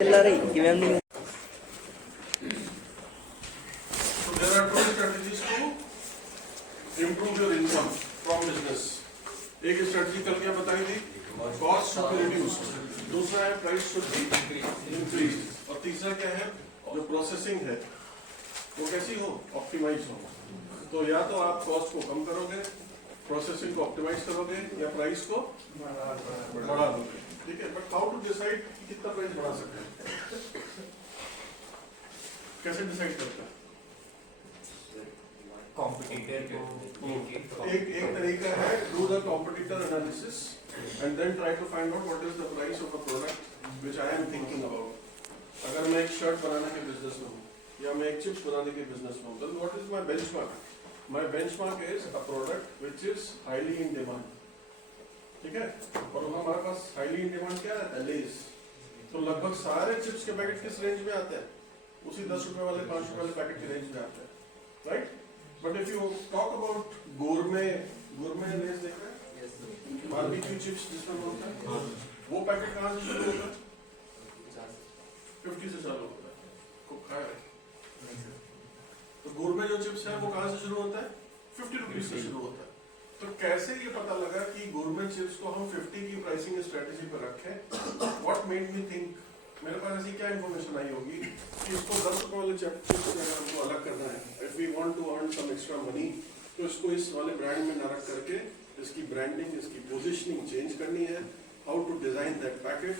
So there are two strategies to improve your income from business. एक strategy कल क्या बताई थी, कॉस्ट शुड बी रिड्यूस्ड, दूसरा है प्राइस शुड बी इंक्रीज्ड, और तीसरा क्या है, जो प्रोसेसिंग है वो कैसी हो, ऑप्टिमाइज हो। तो या तो आप कॉस्ट को कम करोगे, प्रोसेसिंग को ऑप्टिमाइज करोगे, या प्राइस को बढ़ा दोगे। ठीक है, बट हाउ टू डिसाइड कितना प्राइस बढ़ा सकते हैं, कैसे डिसाइड करते हैं? कॉम्पिटिटर को एक तरीका है, do the competitor analysis and then try to find out what is the price of a product which I am thinking about. अगर मैं एक शर्ट बनाने के बिजनेस में हूँ या मैं एक चिप्स बनाने के बिजनेस में हूँ, then what is my benchmark? My benchmark is a product which is highly in demand. ठीक है, और हमारे पास हाईली इन डिमांड क्या रहता है, लेस। तो लगभग सारे चिप्स के पैकेट किस रेंज में आते हैं, उसी 10 रुपए वाले 5 रुपए वाले पैकेट की रेंज में आते हैं, right. But if you talk about गोरमे less देखा है, बारबेक्यू चिप्स जिसमें बोलता है, वो पैकेट कहाँ से शुरू होता है, 50 से चालू होता है, खूब खाया है। तो गोरमे जो चिप्स है वो कहाँ से शुरू होता है, 50 रुपीज से शुरू होता है। तो कैसे ये पता लगा कि गोरमेट चिप्स को हम 50 की प्राइसिंग स्ट्रेटेजी पर रखें? व्हाट मेड मी थिंक, मेरे पास ऐसी क्या इन्फॉर्मेशन आई होगी कि इसको 10 रुपए वाले चिप्स में अगर हमको अलग करना है, if we want to earn some extra money, तो इसको इस वाले ब्रांड में न रख करके इसकी ब्रांडिंग, इसकी पोजिशनिंग चेंज करनी है, how to design that packet,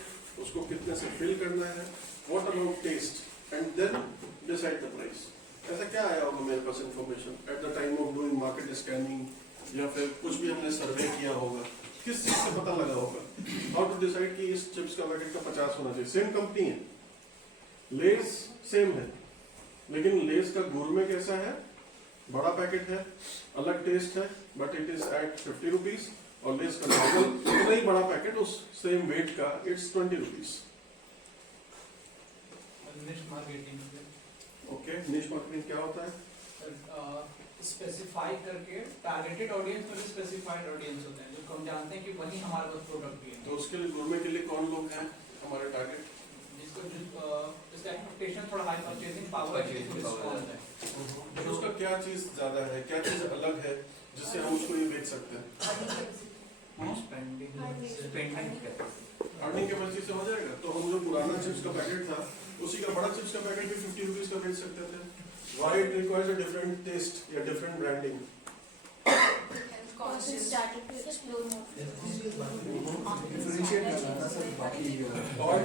उसको कितने से फिल करना है, what about taste, and then decide the price. ऐसा क्या आया होगा मेरे पास information at the time of doing market scanning, या फिर कुछ भी हमने सर्वे किया होगा, किस चीज से पता लगा होगा, हाउ टू डिसाइड कि इस चिप्स का पैकेट का 50 होना चाहिए। सेम कंपनी है, लेस सेम है, लेकिन लेस का गोरमे कैसा है, बड़ा पैकेट है, अलग टेस्ट है, but it is at 50 rupees, और लेस का नॉर्मल उतना ही बड़ा पैकेट उस सेम वेट का, it's 20 rupees. Okay, niche marketing क्या होता है, स्पेसिफाई करके टारगेटेड ऑडियंस में स्पेसिफाइड ऑडियंस होते हैं, जो हम जानते हैं कि वही हमारे पास प्रोडक्ट भी है। तो उसके लिए गोरमे के लिए कौन लोग हैं हमारे टारगेट, जिसको जिसका एक्सपेक्टेशन थोड़ा हाई परचेजिंग पावर है, तो उसका क्या चीज ज्यादा है, क्या चीज अलग है जिससे हम उसको ये बेच सकते हैं। अर्निंग कैपेसिटी से हो जाएगा। तो हम जो पुराना चिप्स का पैकेट था, उसी का बड़ा चिप्स का पैकेट भी 50 रुपीज का बेच सकते थे। Why it requires a different taste या different branding? Cost is started to explore more. Differentiate करना था सर बाकी और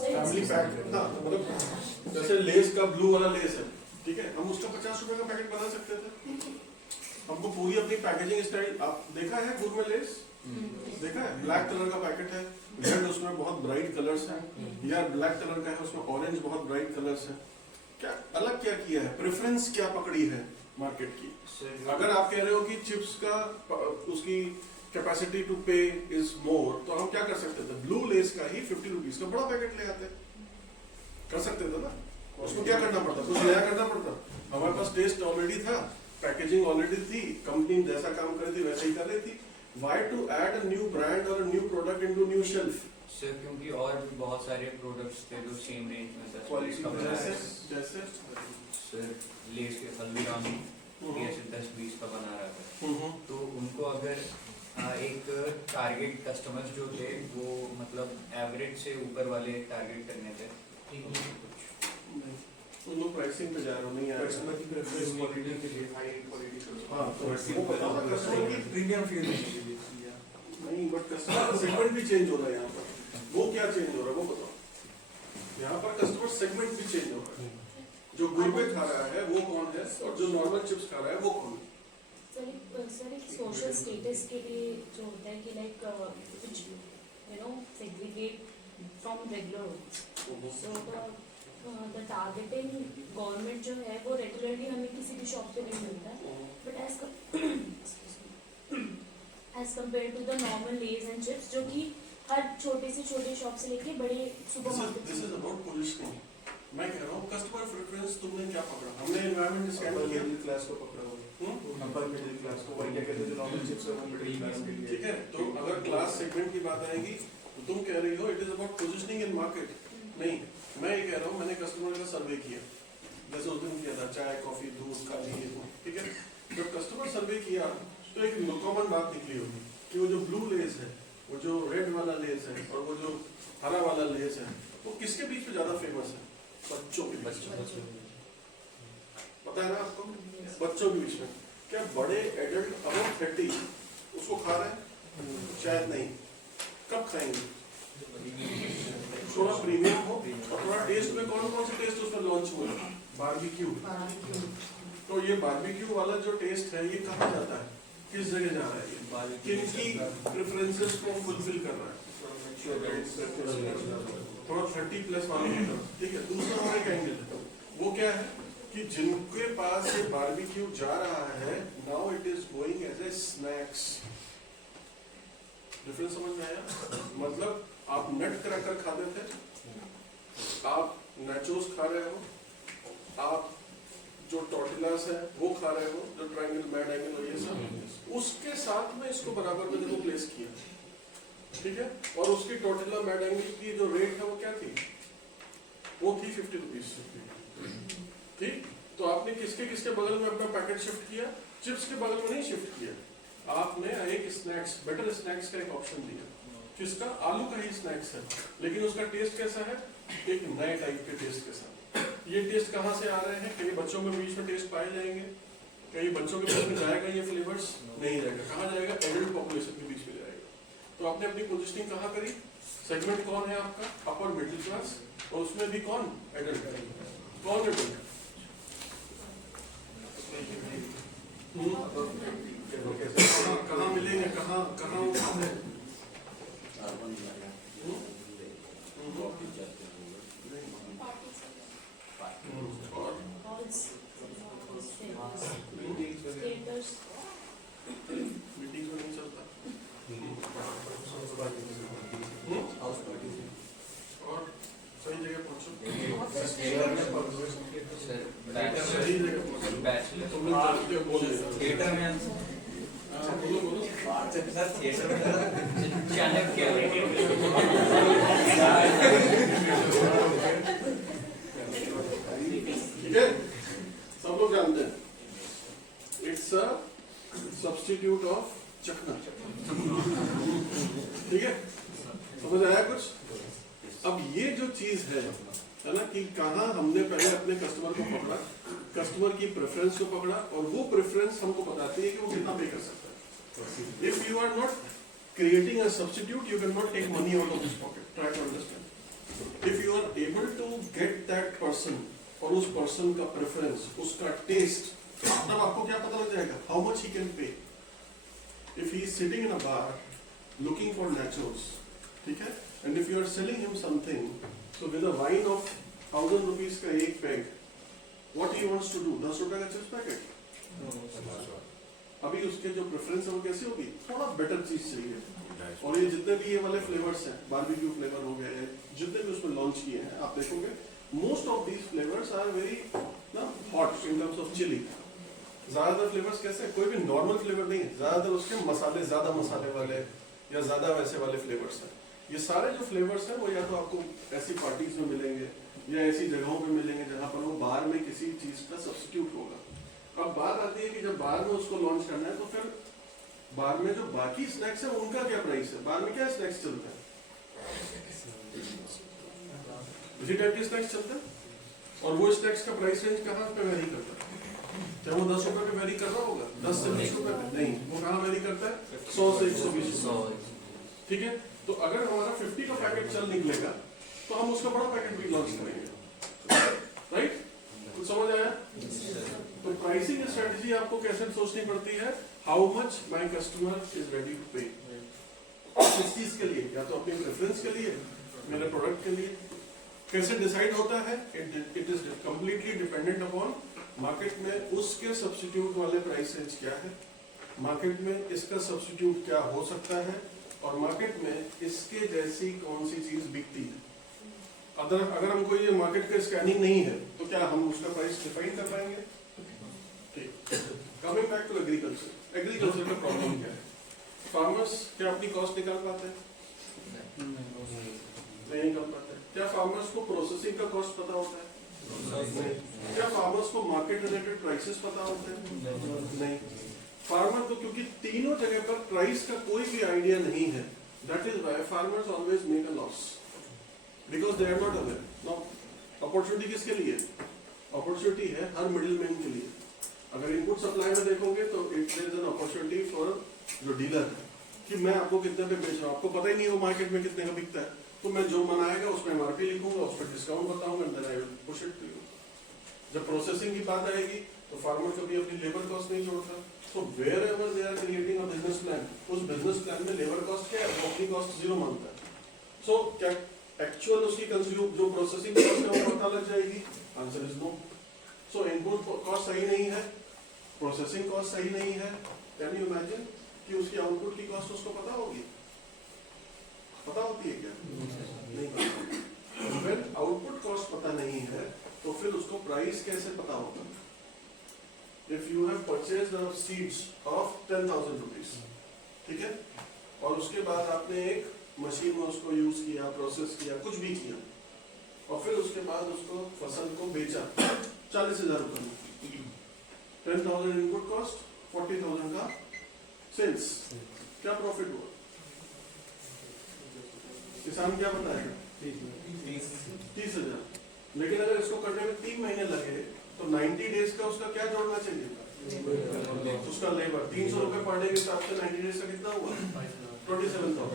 फैमिली पैक ना, मतलब जैसे लेस का ब्लू वाला लेस है, ठीक है, हम उसका 50 रुपए का पैकेट बना सकते थे। हमको पूरी अपनी पैकेजिंग स्टाइल, आप देखा है गुड में लेस, देखा है, ब्लैक कलर का पैकेट है, रेड उसमें बहुत ब्राइट कलर्स हैं, या ब्लैक कलर का है उसमें ऑरेंज बहुत ब्राइट कलर्स हैं। क्या अलग क्या किया है, प्रेफरेंस क्या पकड़ी है मार्केट की। अगर आप कह रहे हो कि चिप्स का उसकी कैपेसिटी टू पे इज मोर, तो हम क्या कर सकते थे, ब्लू लेस का ही 50 रुपीज का बड़ा पैकेट ले आते, कर सकते थे ना। उसको क्या करना पड़ता, कुछ नया करना पड़ता, हमारे पास टेस्ट ऑलरेडी था, पैकेजिंग ऑलरेडी थी, कंपनी जैसा काम कर रही थी वैसे ही कर रही थी। Why to add a new brand or a new product into new shelf? Sir क्योंकि और भी बहुत सारे प्रोडक्ट्स थे जो सेम रेंज में थे, जैसे सर लेस के हल्दीराम ऐसे 10-20 का बना रहा था, तो उनको अगर एक टारगेट कस्टमर्स जो थे वो मतलब एवरेज से ऊपर वाले टारगेट करने थे, तो लोग प्राइसिंग पे जा रहे हो, नहीं यार कस्टमर की प्रेफरेंस क्वालिटी के लिए हाई क्वालिटी हाँ, तो वो बताओ ना कस्टमर की प्रीमियम फील नहीं, बट कस्टमर का सेगमेंट भी चेंज हो रहा है यहाँ पर, वो क्या चेंज हो रहा है वो बताओ। यहाँ पर कस्टमर सेगमेंट भी चेंज हो रहा है, जो गुरमे खा रहा है वो कौन है, और जो नॉर्मल चिप्स खा रहा है वो कौन है। सर एक सोशल स्टेटस के लिए जो होता है कि लाइक कुछ segregate from regular, so the targeting government जो है वो रेगुलरली हमें किसी भी शॉप पे नहीं मिलता है, but as compare to the normal Lay's and chips जो कि हर छोटे से छोटे शॉप से लेके बड़े supermarket. This is about positioning. मैं कह रहा हूँ कस्टमर प्रेफरेंस तुमने क्या पकड़ा, हमने एनवायरनमेंट स्कैन किया, मिडिल क्लास को पकड़ा हुआ, अपर मिडिल क्लास को, वही क्या कहते हैं नॉर्मल चिप्स है वो मिडिल क्लास के लिए, ठीक है। तो अगर क्लास सेगमेंट की बात आएगी तो तुम कह रही हो it is about positioning in market, नहीं मैं ये कह रहा हूँ मैंने कस्टमर का सर्वे किया, जैसे उस दिन किया था चाय कॉफी दूध काली ये वो, ठीक है। जब कस्टमर सर्वे किया तो एक कॉमन बात निकली होगी कि वो जो ब्लू लेस है, वो जो रेड वाला लेस है और वो जो हरा वाला लेस है, वो किसके बीच में ज्यादा फेमस है? बच्चों के बीच में। पता है ना आपको, बच्चों के बीच में। क्या बड़े एडल्ट अबाउट 30 उसको खा रहे हैं? शायद नहीं। कब खाएंगे? थोड़ा प्रीमियम हो और थोड़ा टेस्ट में कौन कौन से टेस्ट उसमें लॉन्च हुए? बारबेक्यू। तो ये बारबेक्यू वाला जो टेस्ट है ये कहाँ जाता है, किस जगह जा रहा है, ये किनकी प्रेफरेंसेस को फुलफिल कर रहा है? थोड़ा 30+ वाले, ठीक है। दूसरा हमारा एक एंगल है, वो क्या है कि जिनके पास ये बारबेक्यू जा रहा है, now it is going as a snacks. Difference समझ में आया? मतलब आप नट क्रैकर खाते थे, आप नाचोस खा रहे हो, आप जो टॉर्टिलास है वो खा रहे हो, जो ट्रायंगल मैड एंगल और ये सब, उसके साथ में इसको बराबर में देखो प्लेस किया, ठीक है। और उसकी टॉर्टिला मैड एंगल की जो रेट है वो क्या थी? वो थी 50 रुपीज, ठीक। तो आपने किसके किसके बगल में अपना पैकेट शिफ्ट किया? चिप्स के बगल में नहीं शिफ्ट किया, आपने एक स्नैक्स, बेटर स्नैक्स का एक ऑप्शन दिया, जिसका आलू का ही स्नैक्स है, लेकिन उसका टेस्ट कैसा है? एक नए टाइप के टेस्ट के साथ। ये टेस्ट कहाँ से आ रहे हैं? कई बच्चों के बीच में टेस्ट पाए जाएंगे, कई बच्चों के बीच में जाएगा ये फ्लेवर्स नहीं जाएगा। कहाँ जाएगा? एडल्ट पॉपुलेशन के बीच में जाएगा। तो आपने अपनी पोजिशनिंग कहाँ करी? सेगमेंट कौन है आपका? अपर मिडिल क्लास, और उसमें भी कौन? एडल्ट। कौन एडल्ट? कहाँ मिलेंगे, कहाँ कहाँ वो खाते हैं? मीटिंग में नहीं चलता और सही जगह पहुंचो, सही जगह पहुंचो, तुम लोग जानते हो, बोल थिएटर में बोलो बोलो। चाणक्य ठीक है, सब लोग जानते हैं इट्स अ सब्स्टिट्यूट ऑफ चखना, ठीक है। समझ आया कुछ? अब ये जो चीज है ना, कि कहाँ हमने पहले अपने कस्टमर को पकड़ा, कस्टमर की प्रेफरेंस को पकड़ा, और वो प्रेफरेंस हमको बताती है कि वो कितना पे कर सकता है। If you are not creating a substitute, you cannot take money out of his pocket. Try to understand. If you are able to get that person और उस person का preference, उसका taste, तब आपको क्या पता लग जाएगा? How much he can pay. If he is sitting in a bar looking for nachos, ठीक है? And if you are selling him something, so with a wine of 1000 rupees का एक pack, what he wants to do? 10 रुपए का chips packet. अभी उसके जो preference है वो कैसी होगी? थोड़ा बेटर चीज चाहिए। और ये जितने भी ये वाले फ्लेवर्स हैं, बारबेक्यू फ्लेवर हो गए, जितने भी उसमें लॉन्च किए हैं, आप देखोगे most of these flavours are very ना hot in terms of chilli. ज्यादातर फ्लेवर्स कैसे? कोई भी नॉर्मल फ्लेवर नहीं है, ज्यादातर उसके मसाले, ज्यादा मसाले वाले या ज्यादा वैसे वाले फ्लेवर्स हैं। ये सारे जो फ्लेवर्स हैं वो या तो आपको ऐसी पार्टीज में मिलेंगे या ऐसी जगहों पे मिलेंगे जहाँ पर वो बाहर में किसी चीज का सब्स्टिट्यूट होगा। अब बात आती है कि जब बाहर में उसको लॉन्च करना है, तो फिर बाहर में जो बाकी स्नैक्स है उनका क्या प्राइस है? बाहर में क्या स्नैक्स चलता है? इसी टाइप के स्नैक्स चलते हैं, और वो स्नैक्स का प्राइस रेंज कहाँ पे वेरी करता है? क्या वो 10 रुपए पे वेरी कर रहा होगा? 10 से 20 रुपए पे नहीं, वो कहाँ वेरी करता है? 100 से 120। ठीक है, तो अगर हमारा 50 का पैकेट चल निकलेगा तो हम उसका बड़ा पैकेट भी लॉन्च करेंगे, राइट? कुछ समझ आया? तो प्राइसिंग स्ट्रेटजी आपको कैसे सोचनी पड़ती है? How much my customer is ready to pay, किस चीज के लिए? या तो अपने प्रेफरेंस के लिए, मेरे प्रोडक्ट के लिए। कैसे डिसाइड होता है? It is completely dependent upon market में उसके सब्स्टिट्यूट वाले प्राइस रेंज क्या है, मार्केट में इसका सब्स्टिट्यूट क्या हो सकता है, और मार्केट में इसके जैसी कौन सी चीज बिकती है। अगर हमको ये मार्केट का स्कैनिंग नहीं है तो क्या हम उसका प्राइस डिफाइन कर पाएंगे? Coming back to agriculture, agriculture का प्रॉब्लम क्या है? फार्मर्स क्या अपनी कॉस्ट निकाल पाते हैं? नहीं कर पाते। क्या फार्मर्स को प्रोसेसिंग का कॉस्ट पता होता है? नहीं। क्या फार्मर्स को मार्केट रिलेटेड प्राइसेस पता होते हैं? नहीं। फार्मर को क्योंकि तीनों जगह पर प्राइस का कोई भी आइडिया नहीं है, that is why farmers always make a loss, because they are not aware. Now opportunity किसके लिए? अपॉर्चुनिटी है हर मिडिलमैन के लिए। अगर इनपुट सप्लाई में देखोगे तो it is an opportunity for जो डीलर है कि मैं आपको कितने पे बेच रहा हूँ, आपको पता ही नहीं है वो मार्केट में कितने का बिकता है, तो मैं जो मनाएगा उसमें एमआरपी लिखूंगा, उस पर डिस्काउंट बताऊंगा, then I will push it to you. जब प्रोसेसिंग की बात आएगी तो फार्मर कभी अपनी लेबर कॉस्ट नहीं जोड़ता। तो wherever they are creating a business plan, उस बिजनेस प्लान में लेबर कॉस्ट क्या है, अपनी कॉस्ट जीरो मानता है। सो क्या एक्चुअल उसकी कंज्यूम जो प्रोसेसिंग कॉस्ट है वो पता लग जाएगी? Answer is no. So input cost सही नहीं है, प्रोसेसिंग कॉस्ट सही नहीं है, कैन यू इमेजिन कि उसकी आउटपुट की कॉस्ट उसको पता होगी? पता होती है क्या? नहीं पता। अगर आउटपुट कॉस्ट पता नहीं है तो फिर उसको प्राइस कैसे पता होगा? If you have purchased the seeds of 10,000 rupees, ठीक है, और उसके बाद आपने एक मशीन में उसको यूज किया, प्रोसेस किया, कुछ भी किया, और फिर उसके बाद उसको फसल को बेचा 40,000 रुपए में, 10,000 इनपुट कॉस्ट, 40,000 का सेल्स, क्या प्रॉफिट हुआ? किसान क्या बताएगा? 30,000। लेकिन अगर इसको करने में 3 महीने लगे तो 90 डेज का उसका क्या जोड़ना चाहिए? उसका लेबर 300 रुपए पर डे के हिसाब से 90 डेज का कितना हुआ? 27,000।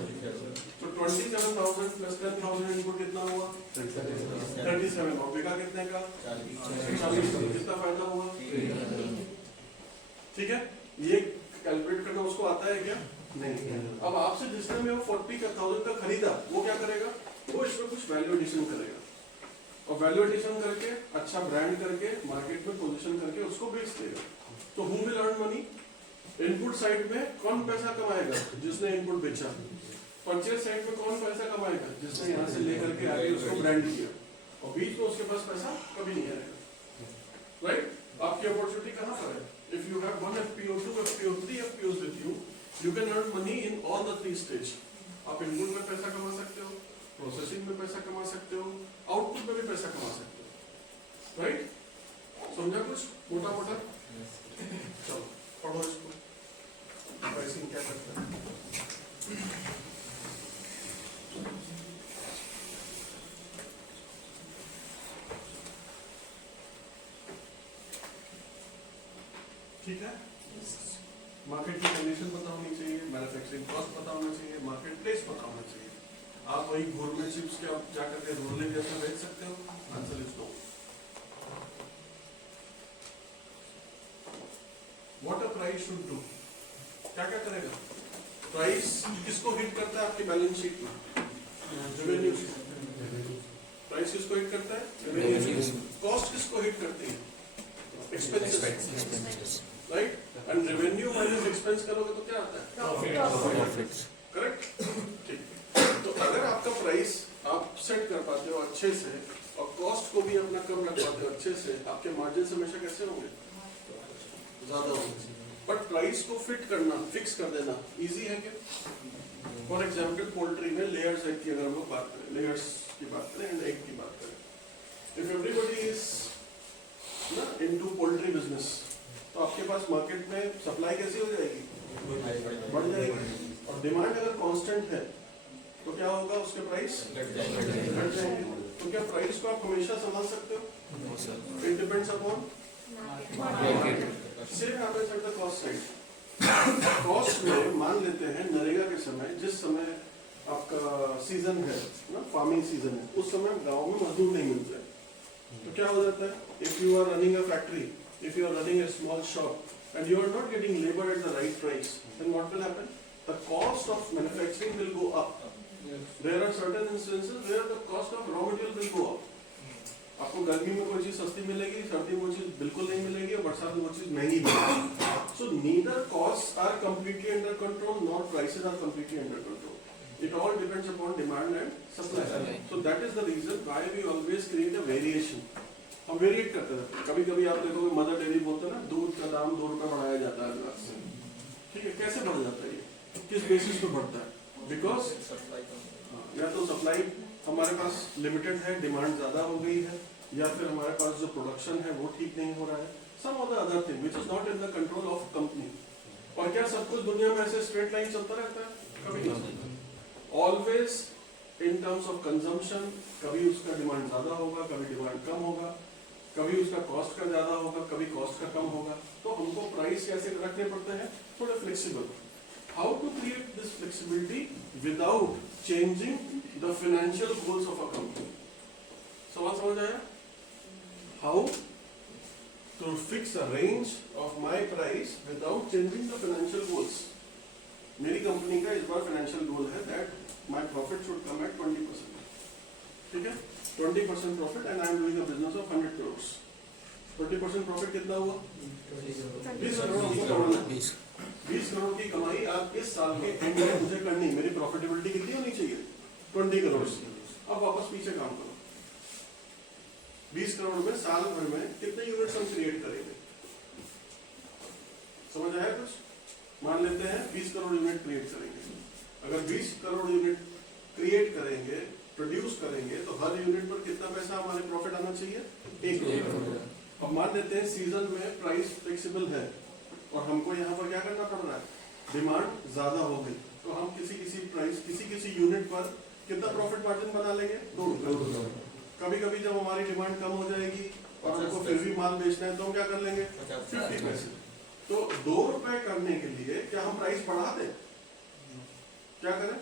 तो 27,000 प्लस 10,000 इनपुट कितना हुआ? 37। और बिका कितने का? 40। कितना फायदा हुआ? ठीक है, ये कैलकुलेट करना उसको आता है क्या? नहीं। अब आपसे जिसने में वो 40,000 का खरीदा वो क्या करेगा? वो इसमें कुछ वैल्यू एडिशन करेगा, और वैल्यू एडिशन करके अच्छा ब्रांड करके मार्केट में पोजीशन करके उसको बेच देगा। तो who will earn money? Input side में कौन पैसा कमाएगा? जिसने इनपुट बेचा। परचेज साइड में कौन पैसा कमाएगा? जिसने यहाँ से लेकर के आगे उसको ब्रांड किया, और बीच में उसके पास पैसा कभी नहीं आएगा। राइट? आपकी अपॉर्चुनिटी कहाँ पर है? If you have 1 FPO, 2 FPO, 3 FPOs with you, you can earn money in all the 3 stage। आप इनपुट में पैसा कमा सकते हो, प्रोसेसिंग में पैसा कमा सकते हो, आउटपुट में भी पैसा कमा सकते हो। राइट? समझा कुछ मोटा मोटा? चलो पढ़ो इसको, प्राइसिंग क्या करता है। ठीक है, मार्केट की कंडीशन पता होनी चाहिए, मैन्युफैक्चरिंग कॉस्ट पता होना चाहिए, मार्केट प्लेस पता होना चाहिए। आप वही गवर्नमेंट चिप्स के आप जाकर के रोलिंग जैसा बेच सकते हो? Answer is no. What a price should do, क्या क्या करेगा? प्राइस किसको हिट करता है आपकी बैलेंस शीट में? रेवेन्यू। प्राइस किसको हिट करता है? रेवेन्यू। कॉस्ट किसको हिट करती है? Expenses. Right? And revenue minus expense करोगे तो क्या आता है? प्रॉफिट। करेक्ट? ठीक। तो अगर आपका प्राइस आप सेट कर पाते हो अच्छे से और कॉस्ट को भी अपना कम रख पाते हो अच्छे से, आपके मार्जिन हमेशा कैसे होंगे? ज्यादा होंगे। बट प्राइस को फिट करना, फिक्स कर देना इजी है क्या? फॉर एग्जाम्पल पोल्ट्री में लेयर्स एग की अगर हम लोग बात करें, लेयर्स की बात करें एंड एग की बात करें, if everybody is into poultry business, तो आपके पास मार्केट में सप्लाई कैसी हो जाएगी? बढ़ जाएगी। और डिमांड अगर कांस्टेंट है तो क्या होगा? उसके प्राइस घट जाएंगे। तो क्या प्राइस को आप हमेशा संभाल सकते हो? इट डिपेंड्स अपॉन सिर्फ happens at the cost side. Cost में मान लेते हैं नरेगा के समय, जिस समय आपका सीजन है ना, फार्मिंग सीजन है, उस समय गांव में मजदूर नहीं मिलते हैं, तो क्या हो जाता है? If you are running a factory, if you are running a small shop and you are not getting labor at the right price, then what will happen? The cost of manufacturing will go up. There are certain instances where the cost of raw material will go up. आपको गर्मी में कोई चीज सस्ती मिलेगी, सर्दी में वो चीज बिल्कुल नहीं मिलेगी, और बरसात में वो चीज महंगी मिलेगी। So neither costs are completely under control nor prices are completely under control. It all depends upon demand and supply. So that is the reason why we always create a variation. हम variate करते हैं। कभी कभी आप देखोगे mother dairy बोलते हैं ना, दूध का दाम 2 रुपए बढ़ाया जाता है ग्लास से। ठीक है, कैसे बढ़ जाता है ये? किस बेसिस पे बढ़ता है? बिकॉज या तो सप्लाई हमारे पास लिमिटेड है, डिमांड ज़्यादा हो गई है, या फिर हमारे पास जो प्रोडक्शन है वो ठीक नहीं हो रहा है, some of the other thing which is not in the control of company. और क्या सब कुछ दुनिया में ऐसे स्ट्रेट लाइन चलता रहता है? कभी नहीं। Always in terms of consumption, कभी उसका डिमांड ज़्यादा होगा, कभी डिमांड कम होगा, कभी उसका कॉस्ट का ज़्यादा होगा, कभी कॉस्ट का कम होगा। तो हमको प्राइस कैसे रखने पड़ते हैं? थोड़े flexible. How to create this flexibility without changing the financial goals of a company? सवाल समझ आया? How to fix a range of my price without changing the financial goals. मेरी कंपनी का इस बार फाइनेंशियल गोल है that my profit should come at 20%। ठीक है, 20% profit and I am doing a business of 100 crores। 20% profit कितना हुआ? 20 करोड़ हमको कमाना है। 20 करोड़ की कमाई आप इस साल के एंड में मुझे करनी। मेरी प्रॉफिटेबिलिटी कितनी होनी चाहिए? 20 करोड़। अब वापस पीछे काम करो। 20 करोड़ में साल भर में कितने यूनिट्स हम क्रिएट करेंगे? समझ आया कुछ? मान लेते हैं 20 करोड़ यूनिट क्रिएट करेंगे। अगर 20 करोड़ यूनिट क्रिएट करेंगे, प्रोड्यूस करेंगे, तो हर यूनिट पर कितना पैसा हमारे प्रॉफिट आना चाहिए? 1 करोड़। अब मान लेते हैं सीजन में प्राइस फ्लेक्सिबल है और हमको यहाँ पर क्या करना पड़ रहा है? डिमांड ज्यादा हो गई, तो हम किसी यूनिट पर कितना प्रॉफिट मार्जिन बना लेंगे? 2 रुपए। कभी कभी जब हमारी डिमांड कम हो जाएगी और हमको फिर भी माल बेचना है तो हम क्या कर लेंगे? 50 पैसे। तो 2 रुपए करने के लिए क्या हम प्राइस बढ़ा दें? क्या करें?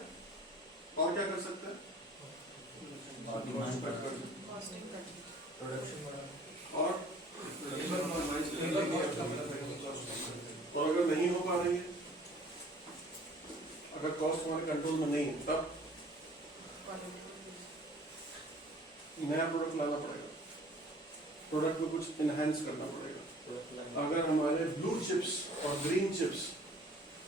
और क्या कर सकते हैं? और अगर नहीं हो पा रही है, अगर कॉस्ट हमारे कंट्रोल में नहीं है, तब नया प्रोडक्ट लाना पड़ेगा, प्रोडक्ट में कुछ इनहेंस करना पड़ेगा। अगर हमारे ब्लू चिप्स और ग्रीन चिप्स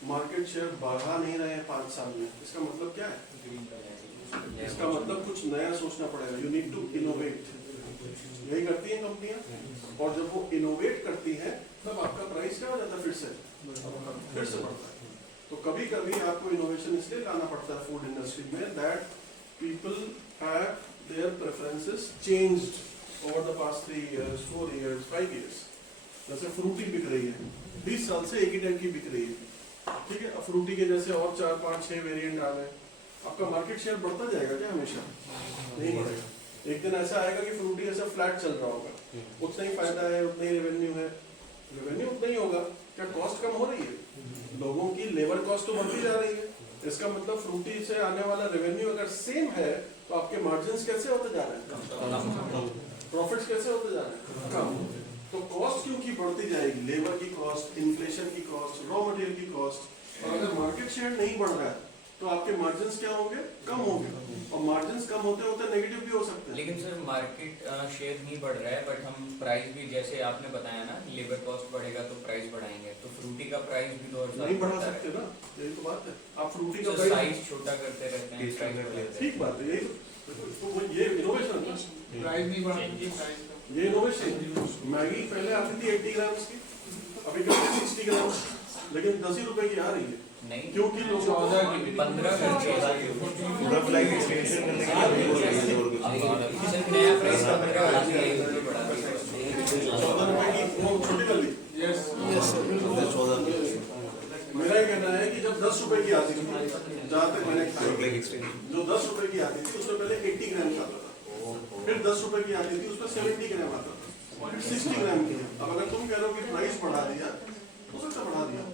मार्केट शेयर बढ़ा नहीं रहे हैं 5 साल में, इसका मतलब क्या है? इसका मतलब कुछ नया सोचना पड़ेगा। You need to innovate. यही करती हैं कंपनियां, और जब वो इनोवेट करती हैं तब आपका प्राइस क्या हो जाता है? फिर से बढ़ता है। तो कभी कभी आपको इनोवेशन इसलिए लाना पड़ता है फूड इंडस्ट्री में that people have their preferences changed over the past 3 years, 4 years, 5 years। जैसे फ्रूटी बिक रही है, 20 साल से एक ही टाइप की बिक रही है, ठीक है। अब फ्रूटी के जैसे और 4, 5, 6 वेरिएंट आ गए, आपका मार्केट शेयर बढ़ता जाएगा क्या? हमेशा नहीं बढ़ेगा। एक दिन ऐसा आएगा कि फ्रूटी ऐसा फ्लैट चल रहा होगा, उतना ही फायदा है, उतना ही रेवेन्यू है, रेवेन्यू उतना ही होगा। क्या कॉस्ट कम हो रही है? लोगों की लेबर कॉस्ट तो बढ़ती जा रही है। इसका मतलब फ्रूटी से आने वाला रेवेन्यू अगर सेम है तो आपके मार्जिन्स कैसे होते जा रहे हैं? प्रॉफिट्स कैसे होते जा रहे हैं? कम। तो कॉस्ट क्योंकि बढ़ती जाएगी, लेबर की कॉस्ट, इन्फ्लेशन की कॉस्ट, रॉ मटेरियल की कॉस्ट, और अगर मार्केट शेयर नहीं बढ़ रहा है तो आपके मार्जिन्स क्या होंगे? कम होंगे, और मार्जिन्स कम होते होते नेगेटिव भी हो सकते हैं। लेकिन सर मार्केट शेयर नहीं बढ़ रहा है, बट हम प्राइस भी जैसे आपने बताया ना, लेबर कॉस्ट बढ़ेगा तो प्राइस बढ़ाएंगे, तो फ्रूटी का प्राइस भी तो नहीं बढ़ा सकते ना, यही तो बात है। आप फ्रूटी का साइज छोटा करते रहते हैं, प्राइस बढ़ाते हैं। ठीक बात है, यही तो ये इनोवेशन है। प्राइस नहीं बढ़ाएंगे, प्राइस ये इनोवेशन। मैगी पहले आती थी 80 ग्राम्स की, अभी करती 60 ग्राम, लेकिन 10 ही रुपए की आ रही है। नहीं, क्योंकि लोगों को 15 पूरा फ्लाइट एक्सटेंशन करने के लिए नया प्राइस 15 14 रुपए की वो छोटी वाली। यस मेरा ये कहना है कि जब 10 रुपए की आती थी, जहाँ तक मैंने खाई, जो 10 रुपए की आती थी उसमें पहले 80 ग्राम का आता था, फिर 10 रुपए की आती थी उसमें 70 ग्राम आता था, फिर 60 ग्राम की। अब अगर तुम कह रहे हो कि प्राइस बढ़ा दिया, हो सकता बढ़ा दिया,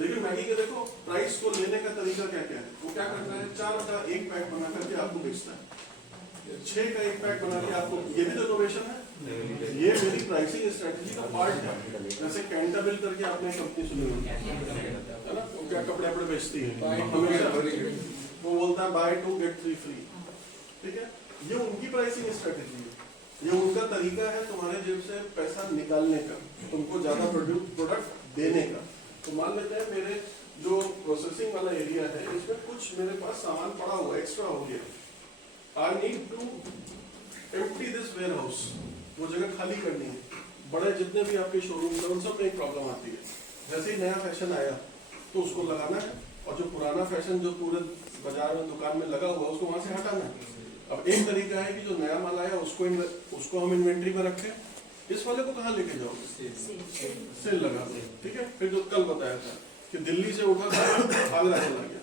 लेकिन मैगी के देखो प्राइस को लेने का तरीका क्या क्या है। वो क्या करता है? 4 का एक पैक बना करके आपको बेचता है, 6 का एक पैक बना के आपको, ये भी तो इनोवेशन है। ये मेरी प्राइसिंग स्ट्रेटजी का पार्ट है। जैसे कैंटाबिल करके आपने कंपनी सुनी होगी, है ना? वो क्या कपड़े वपड़े बेचती है, हमेशा वो बोलता है बाय 2 get 3 फ्री, ठीक है। ये उनकी प्राइसिंग स्ट्रेटजी है, ये उनका तरीका है तुम्हारे जेब से पैसा निकालने का, तुमको ज्यादा प्रोडक्ट देने का। तो मान लेते हैं मेरे जो प्रोसेसिंग वाला एरिया है, इसमें कुछ मेरे पास सामान पड़ा हुआ एक्स्ट्रा हो गया। I need to empty this warehouse, वो जगह खाली करनी है। बड़े जितने भी आपके शोरूम है उन सब में एक प्रॉब्लम आती है, जैसे ही नया फैशन आया तो उसको लगाना है, और जो पुराना फैशन जो पूरे बाजार में दुकान में लगा हुआ उसको वहां से हटाना है। अब एक तरीका है कि जो नया माल आया उसको हम इन्वेंट्री में रखें, इस वाले को कहाँ लेके जाओगे, सेल लगा दो, ठीक है। फिर जो कल बताया था कि दिल्ली से उठा था आगरा चला गया,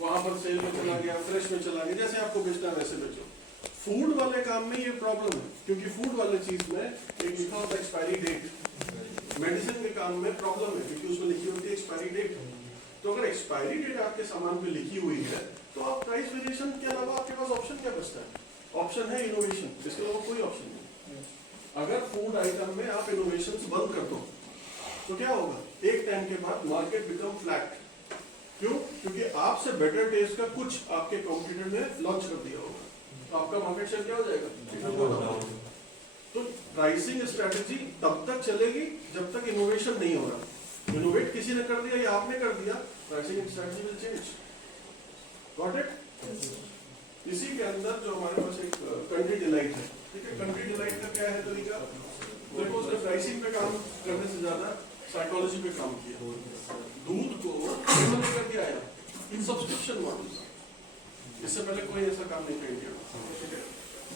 वहां पर सेल में चला गया, फ्रेश में चला गया, जैसे आपको बेचना है वैसे बेचो। फूड वाले काम में ये प्रॉब्लम है, क्योंकि फूड वाले चीज में एक लिखा होता है एक्सपायरी डेट। मेडिसिन के काम में प्रॉब्लम है क्योंकि उसमें लिखी होती है एक्सपायरी डेट। तो अगर एक्सपायरी डेट आपके सामान पे लिखी हुई है तो आप प्राइस वेरिएशन के अलावा आपके पास ऑप्शन क्या बचता है? ऑप्शन है इनोवेशन, इसके अलावा कोई ऑप्शन नहीं। अगर फूड आइटम में आप इनोवेशन बंद कर दो तो क्या होगा, एक टाइम के बाद मार्केट बिकम फ्लैट। क्यों? क्योंकि आपसे बेटर टेस्ट का कुछ आपके कॉम्पिटिटर ने लॉन्च कर दिया होगा, तो आपका मार्केट शेयर क्या हो जाएगा? तो प्राइसिंग स्ट्रेटजी तब तक चलेगी जब तक इनोवेशन नहीं हो रहा। इनोवेट किसी ने कर दिया या आपने कर दिया, pricing strategy will change. Got it? इसी के अंदर जो हमारे पास एक कंट्री डिलाइट है, ठीक है। कंट्री डिलाइट का क्या है तरीका? देखो उसने प्राइसिंग पे काम करने से ज्यादा साइकोलॉजी पे काम किया। दूध को उन्होंने कर दिया आया सब्सक्रिप्शन मॉडल, इससे पहले कोई ऐसा काम नहीं कर दिया, ठीक है।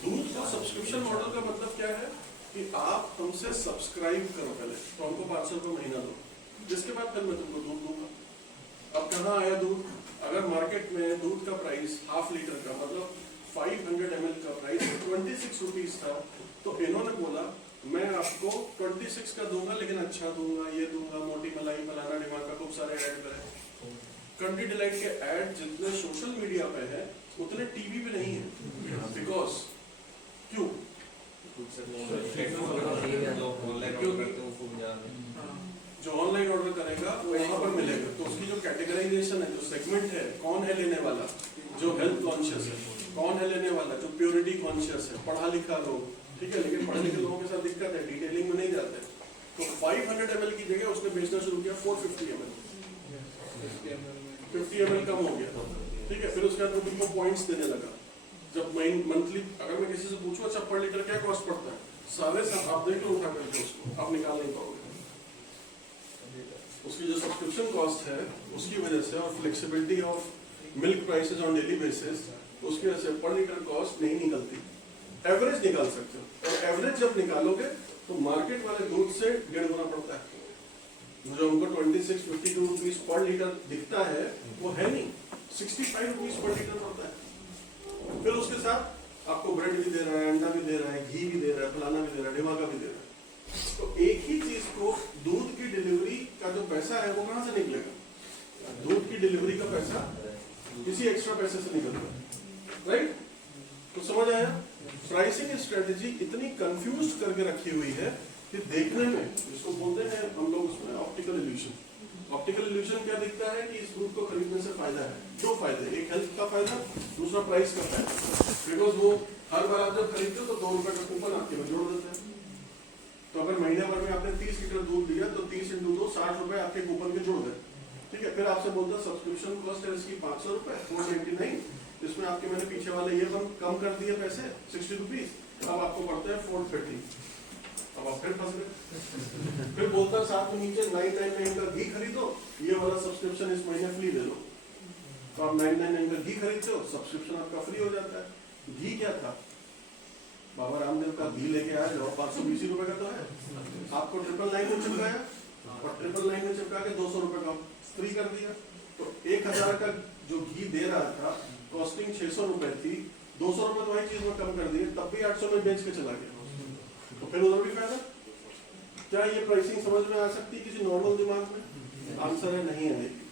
दूध का सब्सक्रिप्शन मॉडल का मतलब क्या है कि आप हमसे सब्सक्राइब करो पहले, तो हमको 500 रुपये महीना दो, जिसके बाद फिर मैं तुमको दूध दूंगा। अब कहाँ आया दूध? अगर मार्केट में दूध का प्राइस हाफ लीटर का मतलब 500 ml का प्राइस 26 रुपीज था, तो इन्होंने बोला मैं आपको 26 का दूंगा, लेकिन अच्छा दूंगा, ये दूंगा, मोटी मलाई, फलाना ढिमाका, खूब सारे ऐड करें। कंट्री डिलाइट के ऐड जितने सोशल मीडिया पे है उतने टीवी पे नहीं है। बिकॉज क्यों? जो ऑनलाइन ऑर्डर करेगा वो वहां पर मिलेगा, तो उसकी जो कैटेगराइजेशन है, जो सेगमेंट है, कौन है लेने वाला, जो हेल्थ कॉन्शियस है, कौन है लेने वाला, जो प्योरिटी कॉन्शियस है, पढ़ा लिखा लोग, ठीक है। लेकिन पढ़े लिखे लोगों के साथ दिक्कत है, डिटेलिंग में नहीं जाते। तो 500 ml की जगह उसने बेचना शुरू किया 450 ml, 50 ml कम हो गया, ठीक है। फिर उसके बाद तुमको पॉइंट्स देने लगा। जब मंथली अगर मैं किसी से पूछूं अच्छा पर लीटर क्या कॉस्ट पड़ता है, सारे सब आप देख लो उठा करके उसको आप निकाल नहीं पाओगे। उसकी जो सब्सक्रिप्शन कॉस्ट है उसकी वजह से और flexibility of milk prices on daily basis, उसकी वजह से पर लीटर कॉस्ट नहीं निकलती। एवरेज निकाल सकते हो, और एवरेज जब निकालोगे तो मार्केट वाले दूध से 1.5 गुना पड़ता है। जो हमको 26-52 रुपीज पर लीटर दिखता है वो है नहीं, 65 रुपीज पर लीटर पड़ता है। फिर उसके साथ आपको ब्रेड भी दे रहा है, अंडा भी दे रहा है, घी भी दे रहा है, फलाना भी दे रहा है, ढिमाका भी दे रहा है। तो एक ही चीज को दूध की डिलीवरी का जो पैसा है वो कहां से निकलेगा? दूध की डिलीवरी का पैसा किसी एक्स्ट्रा पैसे से निकलता, राइट? तो समझ आया? प्राइसिंग स्ट्रेटजी इतनी कंफ्यूज करके रखी हुई है कि देखने में इसको बोलते हैं हम लोग उसमें ऑप्टिकल इल्यूजन। ऑप्टिकल इल्यूजन क्या दिखता है कि इस दूध को खरीदने से फायदा है। दो फायदे, एक हेल्थ का फायदा, दूसरा प्राइस का फायदा। बिकॉज वो हर बार आप जब खरीदते हो तो 2 रुपए का कूपन आपके में जोड़ देते हैं। तो अगर महीने भर में आपने 30 लीटर दूध लिया तो 30 × 2 60 रुपए आपके कूपन के जोड़ गए, ठीक है। फिर आपसे बोलता है सब्सक्रिप्शन कॉस्ट है इसकी 500 रुपए, 499, इसमें आपके मैंने पीछे वाले ये कम कर दिए पैसे 60 रुपीज, अब आपको पड़ता है 430। अब आप फिर फंस गए। फिर बोलता साथ में नीचे 999 का घी खरीदो, ये वाला सब्सक्रिप्शन इस महीने फ्री ले लो। तो आप 999 का घी खरीदते हो, सब्सक्रिप्शन आपका फ्री हो जाता है। घी क्या था? बाबा रामदेव का घी लेके आया जाओ, 520 रुपए का तो है। आपको 999 में चिपकाया और 999 में चिपका के 200 रुपए का फ्री कर दिया। तो 1000 का जो घी दे रहा था कॉस्टिंग 600 रुपए थी, 200 रुपए तो वही चीज में कम कर दिए, तब भी 800 में बेच के चला गया। तो फिर उधर भी फायदा। क्या ये प्राइसिंग समझ में आ सकती है किसी नॉर्मल दिमाग में? आंसर है नहीं आएगी।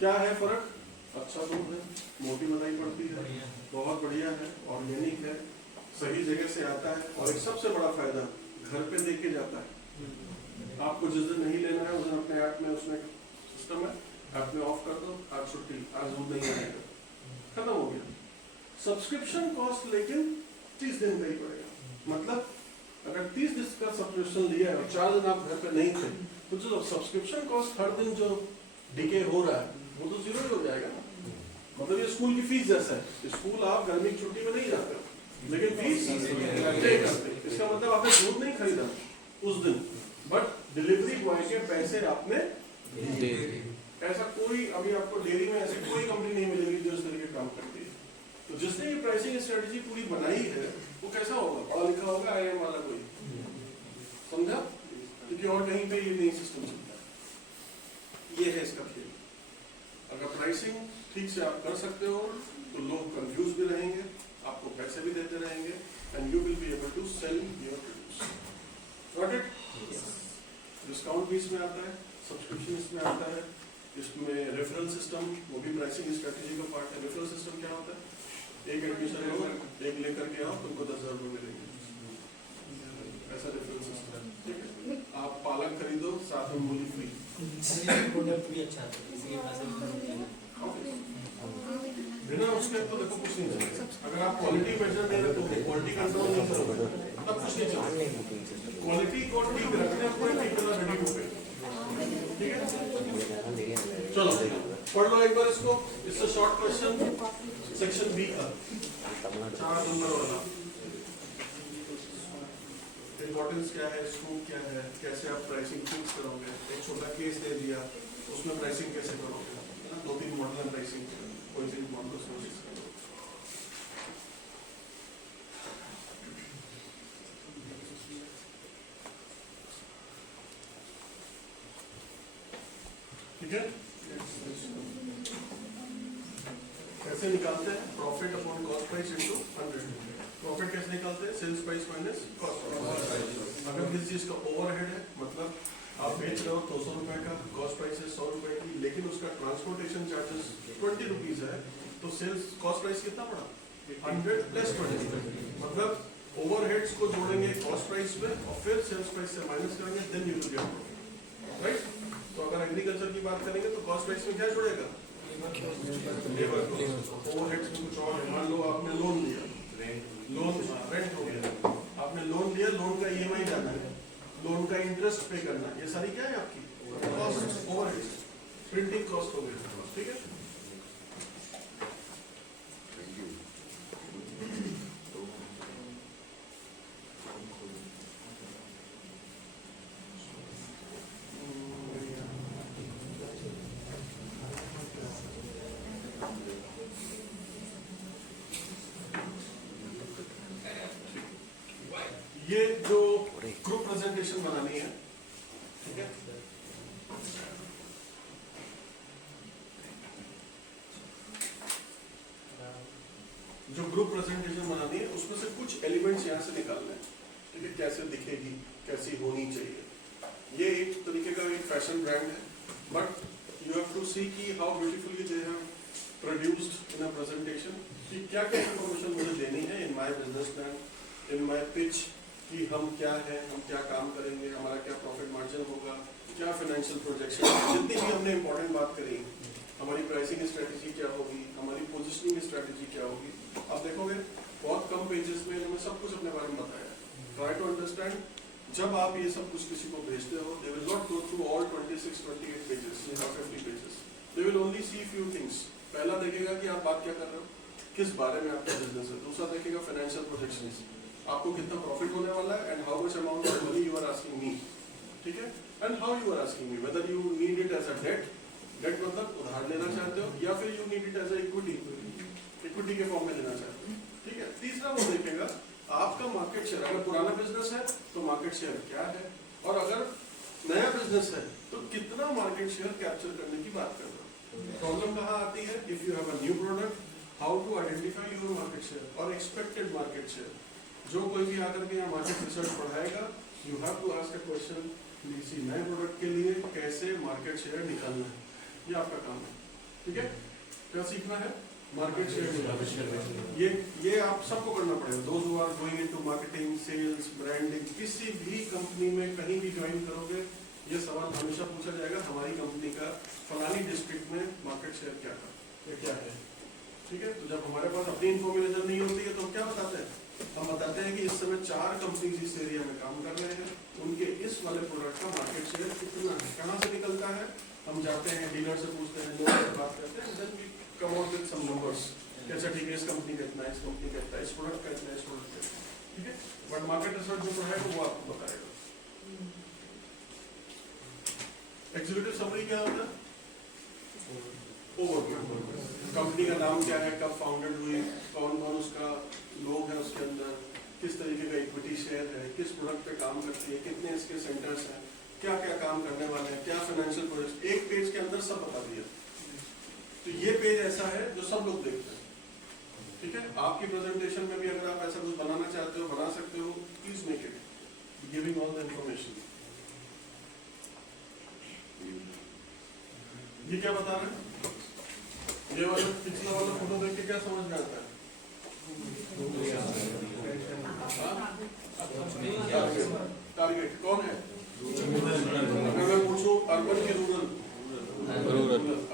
क्या है फर्क? अच्छा दूध है, मोटी मलाई पड़ती है, बहुत बढ़िया है, ऑर्गेनिक है, सही जगह से आता है, और एक सबसे बड़ा फायदा घर पे दे के जाता है। आपको जिस दिन नहीं लेना है उस दिन अपने ऐप में उसमें सिस्टम है, ऐप में ऑफ कर दो, आज छुट्टी, आज दूध नहीं आएगा, खत्म हो गया। सब्सक्रिप्शन कॉस्ट लेकिन 30 दिन का ही पड़ेगा। मतलब अगर 30 दिन का सब्सक्रिप्शन लिया है और 4 दिन आप घर पे नहीं थे, तो जो सब्सक्रिप्शन कॉस्ट हर दिन जो डिके हो रहा है वो तो जीरो ही हो जाएगा ना। मतलब ये स्कूल की फीस जैसा है। स्कूल आप गर्मी की छुट्टी में नहीं जाते हो, लेकिन फीस पे करते। इसका मतलब आपने दूध नहीं खरीदा उस दिन, बट डिलीवरी बॉय के पैसे आपने दे दिए। ऐसा कोई अभी आपको डेयरी में ऐसी कोई कंपनी नहीं मिलेगी जो इस तरीके काम करती है। तो जिसने ये प्राइसिंग स्ट्रेटेजी पूरी बनाई है वो कैसा होगा, पढ़ा लिखा होगा, IIM वाला कोई, समझा? क्योंकि और कहीं पे ये नहीं सिस्टम चलता है। ये है इसका खेल। अगर प्राइसिंग ठीक से आप कर सकते हो तो लोग कंफ्यूज भी रहेंगे, आपको पैसे भी देते रहेंगे, and you will be able to sell your produce. Got it? Discount भी इसमें आता है, सब्सक्रिप्शन इसमें आता है, इसमें रेफरल सिस्टम वो भी प्राइसिंग स्ट्रेटेजी का पार्ट है। रेफरल सिस्टम क्या होता है? एक एडमिशन हो, एक लेकर के आओ, तुमको 10,000 रुपये मिलेंगे, ऐसा रेफरल सिस्टम है। ठीक है, आप पालक खरीदो, साथ में मूली फ्री। प्रोडक्ट भी अच्छा है, बिना उसके तो देखो कुछ नहीं चलेगा। अगर आप क्वालिटी मेजर नहीं रखोगे, क्वालिटी कंट्रोल नहीं करोगे, तब कुछ नहीं चलेगा। क्वालिटी को ठीक रखने पर ठीक तरह रेडी हो गए। ठीक है, चलो पढ़ लो एक बार इसको। इससे शॉर्ट क्वेश्चन सेक्शन बी का 4 नंबर वाला। इम्पोर्टेंस क्या है, स्कोप क्या है, कैसे आप प्राइसिंग फिक्स करोगे, एक छोटा केस दे दिया, उसमें प्राइसिंग कैसे करोगे, 2-3 मॉडल है प्राइसिंग, कोई चीज मॉडल उसमें फिक्स करो। ठीक है, कैसे निकालते हैं profit upon cost price into 100। Profit कैसे निकालते हैं? Sales price minus cost price. अगर किसी चीज का ओवरहेड है, मतलब आप बेच रहे हो 200 रुपए का, कॉस्ट प्राइस है 100 रुपए की, लेकिन उसका ट्रांसपोर्टेशन चार्जेस 20 रुपीज है, तो सेल्स कॉस्ट प्राइस कितना पड़ा? 100 प्लस 20। मतलब ओवरहेड्स को जोड़ेंगे कॉस्ट प्राइस में और फिर सेल्स प्राइस से माइनस करेंगे, then you will get profit. Right? तो अगर एग्रीकल्चर की बात करेंगे तो कॉस्ट प्राइस में क्या जोड़ेगा? Labour cost. ओवरहेड्स में कुछ और है। मान लो आपने लोन लिया, लोन रेंट हो गया, आपने लोन लिया, लोन का EMI जाना है, लोन का इंटरेस्ट पे करना, ये सारी क्या है आपकी कॉस्ट, ओवरहेड्स, प्रिंटिंग कॉस्ट हो गई। ठीक है, ये जो ग्रुप प्रेजेंटेशन बनानी है, ठीक है, जो ग्रुप प्रेजेंटेशन बनानी है उसमें से कुछ एलिमेंट्स यहाँ से निकालने हैं। ठीक है, कैसे दिखेगी, कैसी होनी चाहिए। ये एक तरीके का एक फैशन ब्रांड है, बट यू हैव टू सी कि how beautifully they have produced in a presentation, कि क्या क्या इन्फॉर्मेशन मुझे देनी है in my business plan, in my pitch, कि हम क्या है, हम क्या काम करेंगे, हमारा क्या प्रॉफिट मार्जिन होगा, क्या फाइनेंशियल प्रोजेक्शन, जितनी भी हमने इंपॉर्टेंट बात करी, हमारी प्राइसिंग स्ट्रेटेजी क्या होगी, हमारी पोजीशनिंग स्ट्रेटेजी क्या होगी। आप देखोगे बहुत कम पेजेस में इन्होंने सब कुछ अपने बारे में बताया। ट्राई टू अंडरस्टैंड, जब आप ये सब कुछ किसी को भेजते हो, they will not go through all 26-28 pages या 50 pages, they will only see few things. पहला देखेगा कि आप बात क्या कर रहे हो, किस बारे में आपका बिजनेस है। दूसरा देखेगा फाइनेंशियल प्रोजेक्शंस, आपको कितना प्रॉफिट होने वाला है, and how much amount of money you are asking me. ठीक है, and how you are asking me, whether you need it as a debt, debt मतलब उधार लेना चाहते हो, या फिर you need it as a equity, equity के फॉर्म में लेना चाहते हो। ठीक है, तीसरा वो देखेगा आपका मार्केट शेयर, अगर पुराना बिजनेस है तो मार्केट शेयर क्या है, और अगर नया बिजनेस है तो कितना मार्केट शेयर कैप्चर करने की बात कर रहे हो। प्रॉब्लम कहाँ आती है? If you have a new product, how to identify your market share और एक्सपेक्टेड मार्केट शेयर। जो कोई भी आकर के यहाँ मार्केट रिसर्च पढ़ाएगा, you have to ask a question, किसी नए प्रोडक्ट के लिए कैसे मार्केट शेयर निकालना है, ये आपका काम है। ठीक है, क्या सीखना है? मार्केट शेयर निकालना। ये आप सबको करना पड़ेगा। Those who are going into marketing, sales, branding, किसी भी कंपनी में कहीं भी ज्वाइन करोगे, ये सवाल हमेशा पूछा जाएगा, हमारी कंपनी का फलानी डिस्ट्रिक्ट में मार्केट शेयर क्या था, ये क्या है। ठीक है, तो जब हमारे पास अपनी इन्फॉर्मेशन नहीं होती है तो हम क्या बताते हैं? हम बताते हैं कि इस समय 4 कंपनीज इस एरिया में काम कर रहे हैं, उनके इस वाले प्रोडक्ट का मार्केट शेयर कितना है, कहाँ से निकलता है। हम जाते हैं डीलर से पूछते हैं, लोगों से बात करते हैं, then we come out with some numbers, कैसा ठीक है, इस कंपनी का इतना है, इस कंपनी का इतना है, इस प्रोडक्ट का इतना है, इस प्रोडक्ट का इतना है। ठीक है, बट मार्केट रिसर्च जो पढ़ाएगा वो आपको बताएगा। एग्जीक्यूटिव समरी क्या होता है? ओवरव्यू, कंपनी का नाम क्या है, कब फाउंडेड हुई, कौन कौन उसका लोग है उसके अंदर, किस तरीके का इक्विटी शेयर है, किस प्रोडक्ट पे काम करती है, कितने इसके सेंटर्स हैं, क्या क्या काम करने वाले हैं, क्या फाइनेंशियल प्रोजेक्ट, एक पेज के अंदर सब बता दिया। तो ये पेज ऐसा है जो सब लोग देखते हैं, ठीक है। आपकी प्रेजेंटेशन में भी अगर आप ऐसा कुछ बनाना चाहते हो, बना सकते हो, please make it, giving all the information. ये क्या बता रहे हैं, ये वाला पिछला वाला फोटो देख के क्या समझ में आता है? टारगेट कौन है? अगर मैं पूछूं अर्बन की रूरल,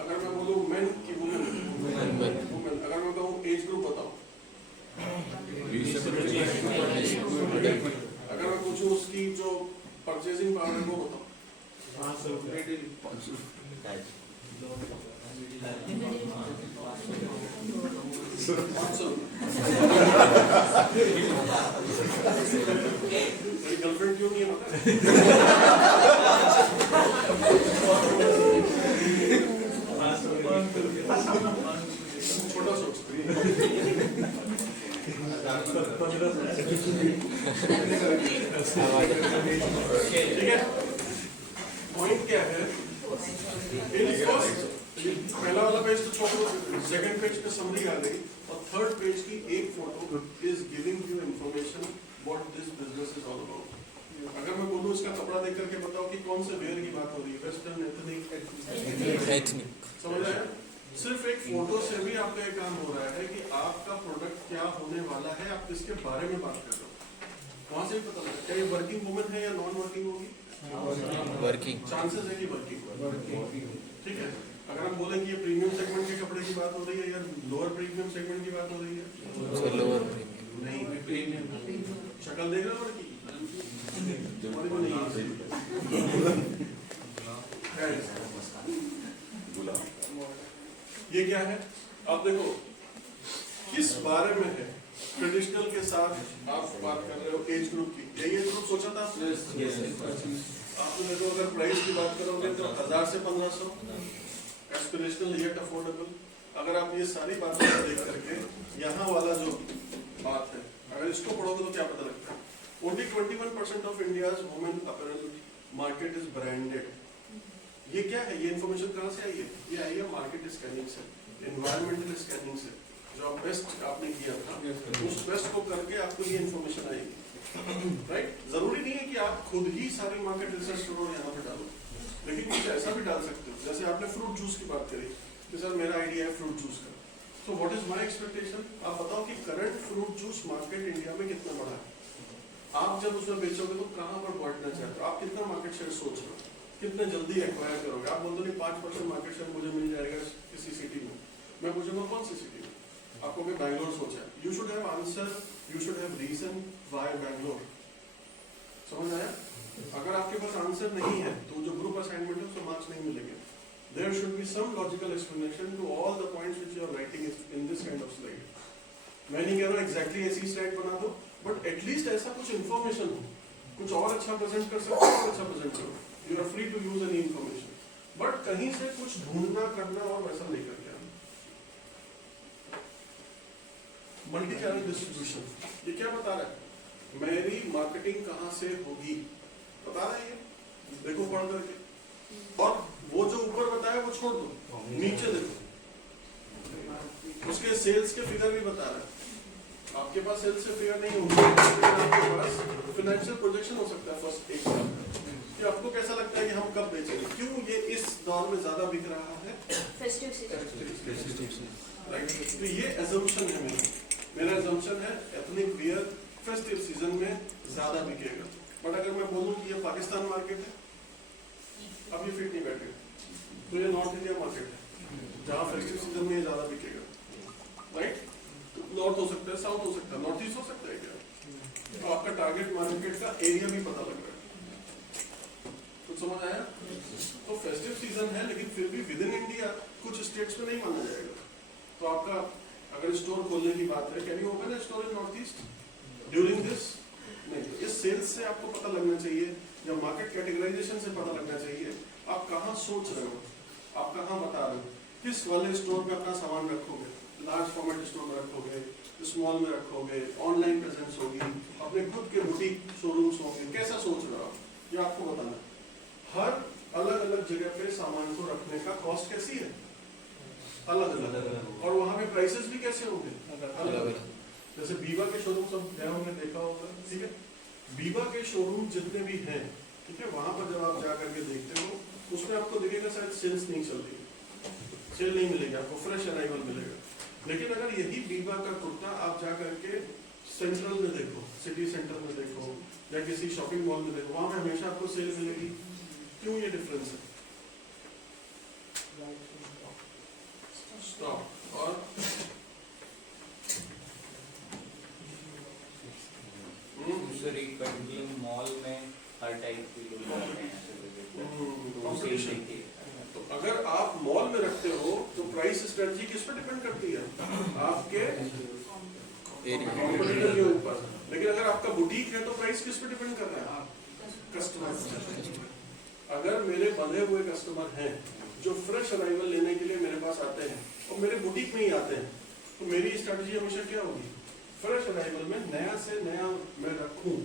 अगर मैं बोलूं मेन की वुमेन, अगर मैं कहूं एज ग्रुप बताओ, अगर मैं पूछूं उसकी जो परचेजिंग पावर है वो बताओ, 500। मेरी गर्लफ्रेंड क्यों नहीं है पता छोटा सोच, ठीक है। पॉइंट क्या है, पहला वाला पेज तो छोड़ो, सेकंड पेज पे समरी आ गई, और थर्ड पेज की एक photo is giving you information what this business is all about. अगर मैं बोलूं इसका कपड़ा देख करके बताओ कि कौन से वेयर की बात हो रही है, वेस्टर्न, एथनिक, समझ आया? सिर्फ एक फोटो से भी आपका ये काम हो रहा है कि आपका प्रोडक्ट क्या होने वाला है, आप किसके बारे में बात कर रहे हो, वहां से भी पता लगता है क्या ये वर्किंग वुमेन है या नॉन वर्किंग होगी, वर्किंग चांसेस है कि वर्किंग, ठीक है। अगर हम बोलें कि ये प्रीमियम सेगमेंट के कपड़े की बात हो रही है या लोअर प्रीमियम सेगमेंट की बात हो रही है, लोअर नहीं प्रीमियम, शक्ल देख रहे हो लड़की, तुम्हारी को नहीं ये क्या है, आप देखो किस बारे में है, ट्रेडिशनल के साथ आप बात कर रहे हो, एज ग्रुप की, यही एज ग्रुप सोचा था आपने। देखो अगर प्राइस की बात करोगे तो 1000 से 1500, एस्पिरेशनल येट अफोर्डेबल। अगर आप ये सारी बातें देख करके यहाँ वाला जो बात है, अगर इसको पढ़ोगे तो क्या पता लगता है, only 21% of India's women apparel market is branded. ये क्या है, ये इन्फॉर्मेशन कहाँ से आई है, ये आई है मार्केट स्कैनिंग से, एनवायरमेंटल स्कैनिंग से, जो आप बेस्ट आपने किया था, उस बेस्ट को करके आपको ये इन्फॉर्मेशन आएगी, राइट। जरूरी नहीं है कि आप खुद ही सारी मार्केट रिसर्च करो यहाँ पे डालो, लेकिन कुछ ऐसा भी डाल सकते हो, जैसे आपने फ्रूट जूस की बात करी कि सर मेरा आइडिया है फ्रूट जूस का, तो व्हाट इज माय एक्सपेक्टेशन, आप बताओ कि current fruit juice market India में कितना बड़ा है, आप जब उसमें बेचोगे तो कहाँ पर बढ़ना चाहते हो, आप कितना मार्केट शेयर सोच रहे हो, कितने जल्दी एक्वायर करोगे। आप बोल दो नहीं 5% मार्केट शेयर मुझे मिल जाएगा किसी सिटी में, मैं पूछूंगा कौन सी सिटी में, आपको मैं बैंगलोर सोचा है, you should have answer, you should have reason why Bangalore, समझ आया। अगर आपके पास आंसर नहीं है तो जो ग्रुप असाइनमेंट है उसको मार्क्स नहीं मिलेंगे। There should be some logical explanation to all the points which you are writing in this kind of slide. मैं नहीं कह रहा एग्जैक्टली ऐसी स्लाइड बना दो, बट एटलीस्ट ऐसा कुछ इन्फॉर्मेशन हो, कुछ और अच्छा प्रेजेंट कर सकते हो, अच्छा प्रेजेंट करो, you are free to use any information, but कहीं से कुछ ढूंढना करना और वैसा नहीं करके आना। मल्टी चैनल डिस्ट्रीब्यूशन, ये क्या बता रहा है, मेरी मार्केटिंग कहाँ से होगी बता रहा है ये, देखो पढ़ करके, और वो जो ऊपर बताया वो छोड़ दो, नीचे देखो, उसके सेल्स के फिगर भी बता रहा है। आपके पास सेल्स के फिगर नहीं होंगे, आपके पास फाइनेंशियल प्रोजेक्शन हो सकता है फर्स्ट एक साल कि आपको कैसा लगता है कि हम कब बेचेंगे, क्यों ये इस दौर में ज्यादा बिक रहा है, फेस्टिव सीजन, राइट। तो ये assumption है मेरा assumption है एथनिक वियर फेस्टिव सीजन में ज्यादा बिकेगा, बट अगर मैं बोलूं कि ये पाकिस्तान मार्केट है, अब ये फिट नहीं बैठेगा, तो ये नॉर्थ इंडिया मार्केट है जहाँ फेस्टिव सीजन में ये ज्यादा बिकेगा, राइट। नॉर्थ हो सकता है, साउथ हो सकता है, नॉर्थ ईस्ट हो सकता है क्या, तो आपका टारगेट मार्केट का एरिया भी पता लग रहा है, कुछ समझ आया। तो फेस्टिव सीजन है लेकिन फिर भी विद इन इंडिया कुछ स्टेट्स में नहीं माना जाएगा, तो आपका अगर स्टोर खोलने की बात है, can you open a store in north east during this, नहीं। तो इस सेल्स से आपको पता लगना चाहिए, या मार्केट कैटेगराइजेशन से पता लगना चाहिए आप कहाँ सोच रहे हो, आप कहाँ बता रहे हो। किस वाले स्टोर पे अपना सामान रखोगे, लार्ज फॉर्मेट स्टोर में रखोगे, स्मॉल में रखोगे, ऑनलाइन प्रेजेंस होगी, अपने खुद के बुटीक शोरूम्स होंगे, कैसा सोच रहे हो आप, ये आपको बताना। हर अलग अलग जगह पे सामान को रखने का कॉस्ट कैसी है, अलग अलग, और वहाँ पे प्राइसेस भी कैसे होंगे, अलग अलग। जैसे बीवा के शोरूम सब गए होंगे, देखा होगा, ठीक है। बीवा के शोरूम जितने भी हैं, ठीक है, वहां पर जब आप जा करके देखते हो, उसमें आपको दिखेगा शायद सेल्स नहीं चल रही, सेल नहीं मिलेगी आपको, फ्रेश अराइवल मिलेगा। लेकिन अगर यही बीवा का कुर्ता आप जा करके सेंट्रल में देखो, सिटी सेंटर में देखो, या किसी शॉपिंग मॉल में देखो, वहां में हमेशा आपको सेल मिलेगी। क्यों ये डिफरेंस है? स्टॉक और दूसरी पर्टिकुलर मॉल में हर टाइप के लोग आते हैं ऐसे विजिट करने, तो वो सेल competition। देखती है। तो अगर आप मॉल में रखते हो तो प्राइस स्ट्रेटजी किस पर डिपेंड करती है, आपके कॉम्पिटिटर के ऊपर। लेकिन अगर आपका बुटीक है तो प्राइस किस पर डिपेंड कर रहा है, कस्टमर। अगर मेरे बंधे हुए कस्टमर हैं जो फ्रेश अराइवल लेने के लिए मेरे पास आते हैं और मेरे बुटीक में ही आते हैं, तो मेरी स्ट्रेटजी हमेशा क्या होगी, फ्रेश अराइवल में नया से नया मैं रखूं,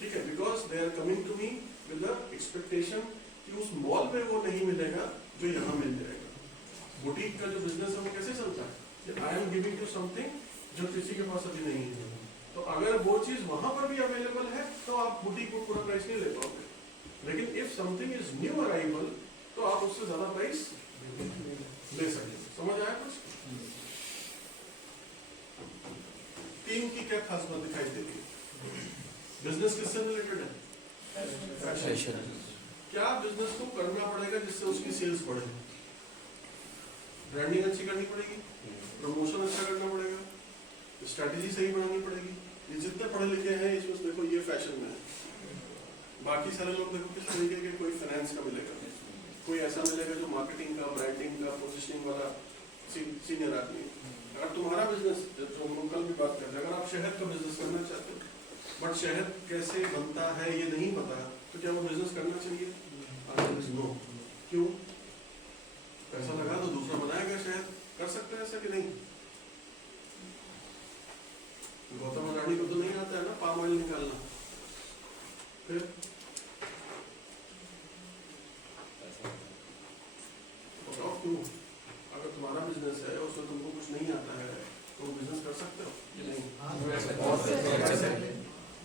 ठीक है, because they are coming to me with the expectation कि उस मॉल में वो नहीं मिलेगा जो यहाँ मिल जाएगा। बुटीक का जो बिजनेस है वो कैसे चलता है, I am giving to something जो किसी के पास अभी नहीं है। तो अगर वो चीज वहां पर भी अवेलेबल है तो आप बुटीक को पूरा प्राइस नहीं ले पाओगे। लेकिन if something is new arrival तो आप उससे ज्यादा प्राइस ले सकते। समझ आया कुछ? टीम की क्या खास बात दिखाई देती है? बिजनेस किससे रिलेटेड है? फैशन। क्या बिजनेस को करना पड़ेगा जिससे उसकी सेल्स बढ़े? ब्रांडिंग अच्छी करनी पड़ेगी, प्रमोशन अच्छा करना पड़ेगा, स्ट्रैटेजी सही बनानी पड़ेगी। ये जितने पढ़े लिखे हैं इसमें देखो ये फैशन में है, बाकी सारे लोग देखो किस तरीके के, कोई फाइनेंस का मिलेगा, कोई ऐसा मिलेगा जो मार्केटिंग का, ब्रांडिंग का, पोजीशनिंग वाला सीनियर आदमी। अगर तुम्हारा बिजनेस, जो हम कल भी बात करते हैं, अगर आप शहद का बिजनेस करना चाहते हो बट शहद कैसे बनता है ये नहीं पता, तो क्या वो बिजनेस करना चाहिए? नो। क्यों? पैसा लगा तो दूसरा बनाएगा शहद, कर सकते हैं ऐसा कि नहीं? गौतम अडानी को तो नहीं आता है ना पाम ऑयल निकालना, फिर बताओ क्यों? अगर तुम्हारा बिजनेस है उसमें तुमको कुछ नहीं आता है तो बिजनेस कर सकते हो कि नहीं?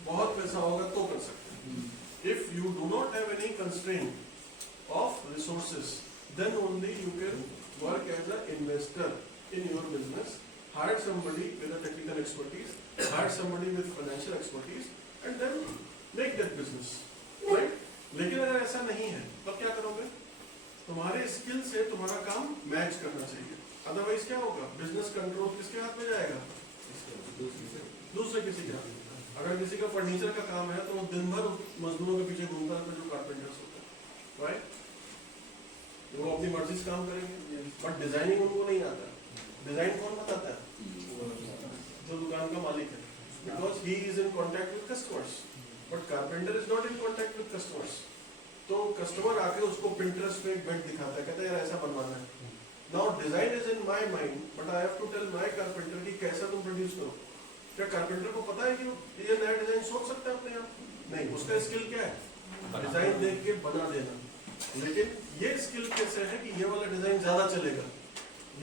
बहुत पैसा होगा तो कर सकते हो। If you do not have any constraint of resources then only you can work as a investor in your business, hire somebody with a technical expertise, hire somebody with financial expertise, and then make that business, right? लेकिन अगर ऐसा नहीं है तब क्या करोगे? तुम्हारे skill से तुम्हारा काम मैच करना चाहिए, अदरवाइज क्या होगा? बिजनेस कंट्रोल किसके हाथ में जाएगा? दूसरे किसी के हाथ में। अगर किसी का फर्नीचर का काम है तो वो दिन भर मजदूरों के पीछे घूमता है, जो कारपेंटर्स होते हैं, राइट? वो अपनी मर्जी से काम करेंगे, बट डिजाइनिंग उनको नहीं आता है। डिजाइन कौन बताता है? जो दुकान का मालिक है, because he is in contact with customers, but carpenter is not in contact with customers. तो कस्टमर आके उसको पिंटरेस्ट पे एक बेड दिखाता है, कहता है यार ऐसा बनवाना है। Now design is in my mind, but I have to tell my carpenter कि कैसा तुम प्रोड्यूस करो। क्या कारपेंटर को पता है कि ये नया डिजाइन सोच सकता है अपने आप? नहीं। उसका स्किल क्या है? डिजाइन देख के बना देना। लेकिन ये स्किल कैसे है कि ये वाला डिजाइन ज्यादा चलेगा,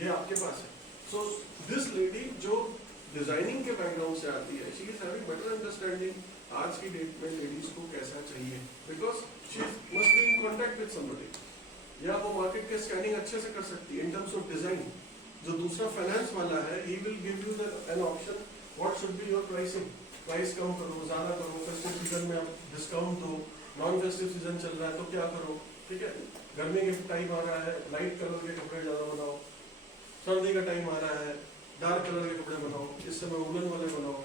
ये आपके पास है। So this lady जो डिजाइनिंग के बैकग्राउंड से आती है, she is having better understanding आज की डेट में लेडीज को कैसा चाहिए, because she must be in contact with somebody, या वो मार्केट के स्कैनिंग अच्छे से कर सकती है in terms of design। जो दूसरा फाइनेंस वाला है, he will give you an option what should be your pricing, price कम करो, ज्यादा करो, फेस्टिव सीजन में आप डिस्काउंट दो, नॉन फेस्टिव सीजन चल रहा है तो क्या करो, ठीक है? गर्मी के टाइम आ रहा है, लाइट कलर के कपड़े ज्यादा बनाओ, सर्दी का टाइम आ रहा है, डार्क कलर के कपड़े बनाओ, इस समय वुलन वाले बनाओ।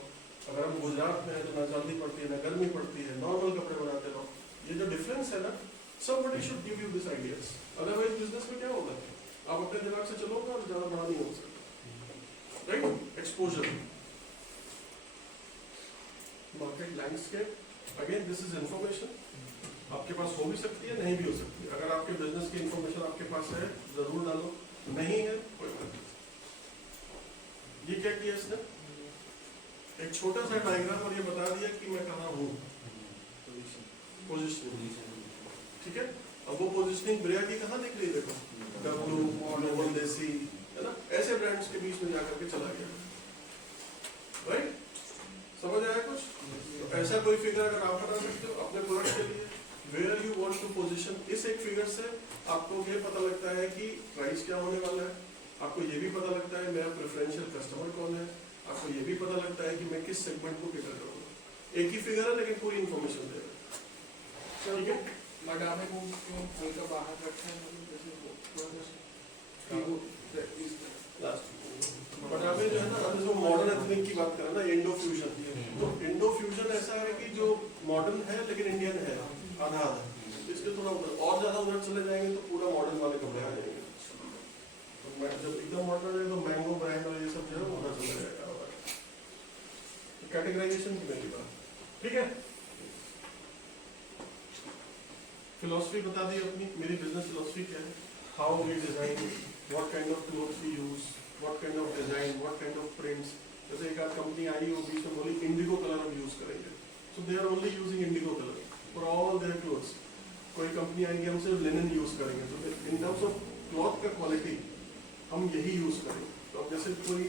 अगर हम गुजरात में है तो ना सर्दी पड़ती है ना गर्मी पड़ती है, नॉर्मल कपड़े बनाते रहो। ये जो डिफरेंस है ना, somebody should give you this ideas, otherwise business में क्या होगा? आप अपने दिमाग से चलोगे और ज्यादा बड़ा नहीं हो सकता, right? Exposure, market landscape, again this is information, आपके पास हो भी सकती है, नहीं भी हो सकती है। अगर आपके बिजनेस की इंफॉर्मेशन आपके पास है, जरूर डालो। नहीं है कोई बात नहीं। ये क्या किया इसने, एक छोटा सा डायग्राम और ये बता दिया कि मैं कहाँ हूँ, पोजिशनिंग, ठीक है। अब वो पोजिशनिंग ब्रिया की कहाँ दिख रही है, देखो डब्लू, ग्लोबल देसी, है ना, ऐसे ब्रांड्स के बीच में जाकर के चला गया, राइट। समझ आया कुछ? तो ऐसा कोई फिगर अगर आप बता सकते हो अपने प्रोडक्ट के लिए, where you want to position, इस एक फिगर से आपको ये पता लगता है कि प्राइस क्या होने वाला है, आपको ये भी पता लगता है मेरा प्रेफरेंशियल कस्टमर कौन है, आपको ये भी पता लगता है कि मैं किस सेगमेंट को कैटर करूँगा। एक ही फिगर है लेकिन पूरी इन्फॉर्मेशन देगा, ठीक है। बट आपने वो क्यों हल्का बाहर रखा है, मतलब जैसे वो बट अभी जो है ना, अभी जो मॉडर्न एथनिक की बात करें ना, इंडो फ्यूजन, तो इंडो फ्यूजन ऐसा है कि जो मॉडर्न है लेकिन इंडियन है आधा आधा, इसके थोड़ा उधर और ज्यादा उधर चले जाएंगे तो पूरा मॉडर्न वाले कपड़े आ जाएंगे। तो मैं जब एकदम मॉडर्न है तो मैंगो ब्रांड और ये सब जो है वो उधर चले जाएगा, कैटेगराइजेशन की मेरी बात, ठीक है। फिलॉसफी बता दी अपनी, मेरी बिजनेस फिलॉसफी क्या है, how we design, what kind of clothes we use, what kind of design, what kind of prints. जैसे एक आध कंपनी आई वो बीच में बोली इंडिगो कलर हम यूज करेंगे, so they are only using indigo colour for all their clothes. कोई company आएगी हम सिर्फ लिनन यूज करेंगे, तो इन टर्म्स ऑफ क्लॉथ का क्वालिटी हम यही यूज करेंगे। तो अब जैसे कोई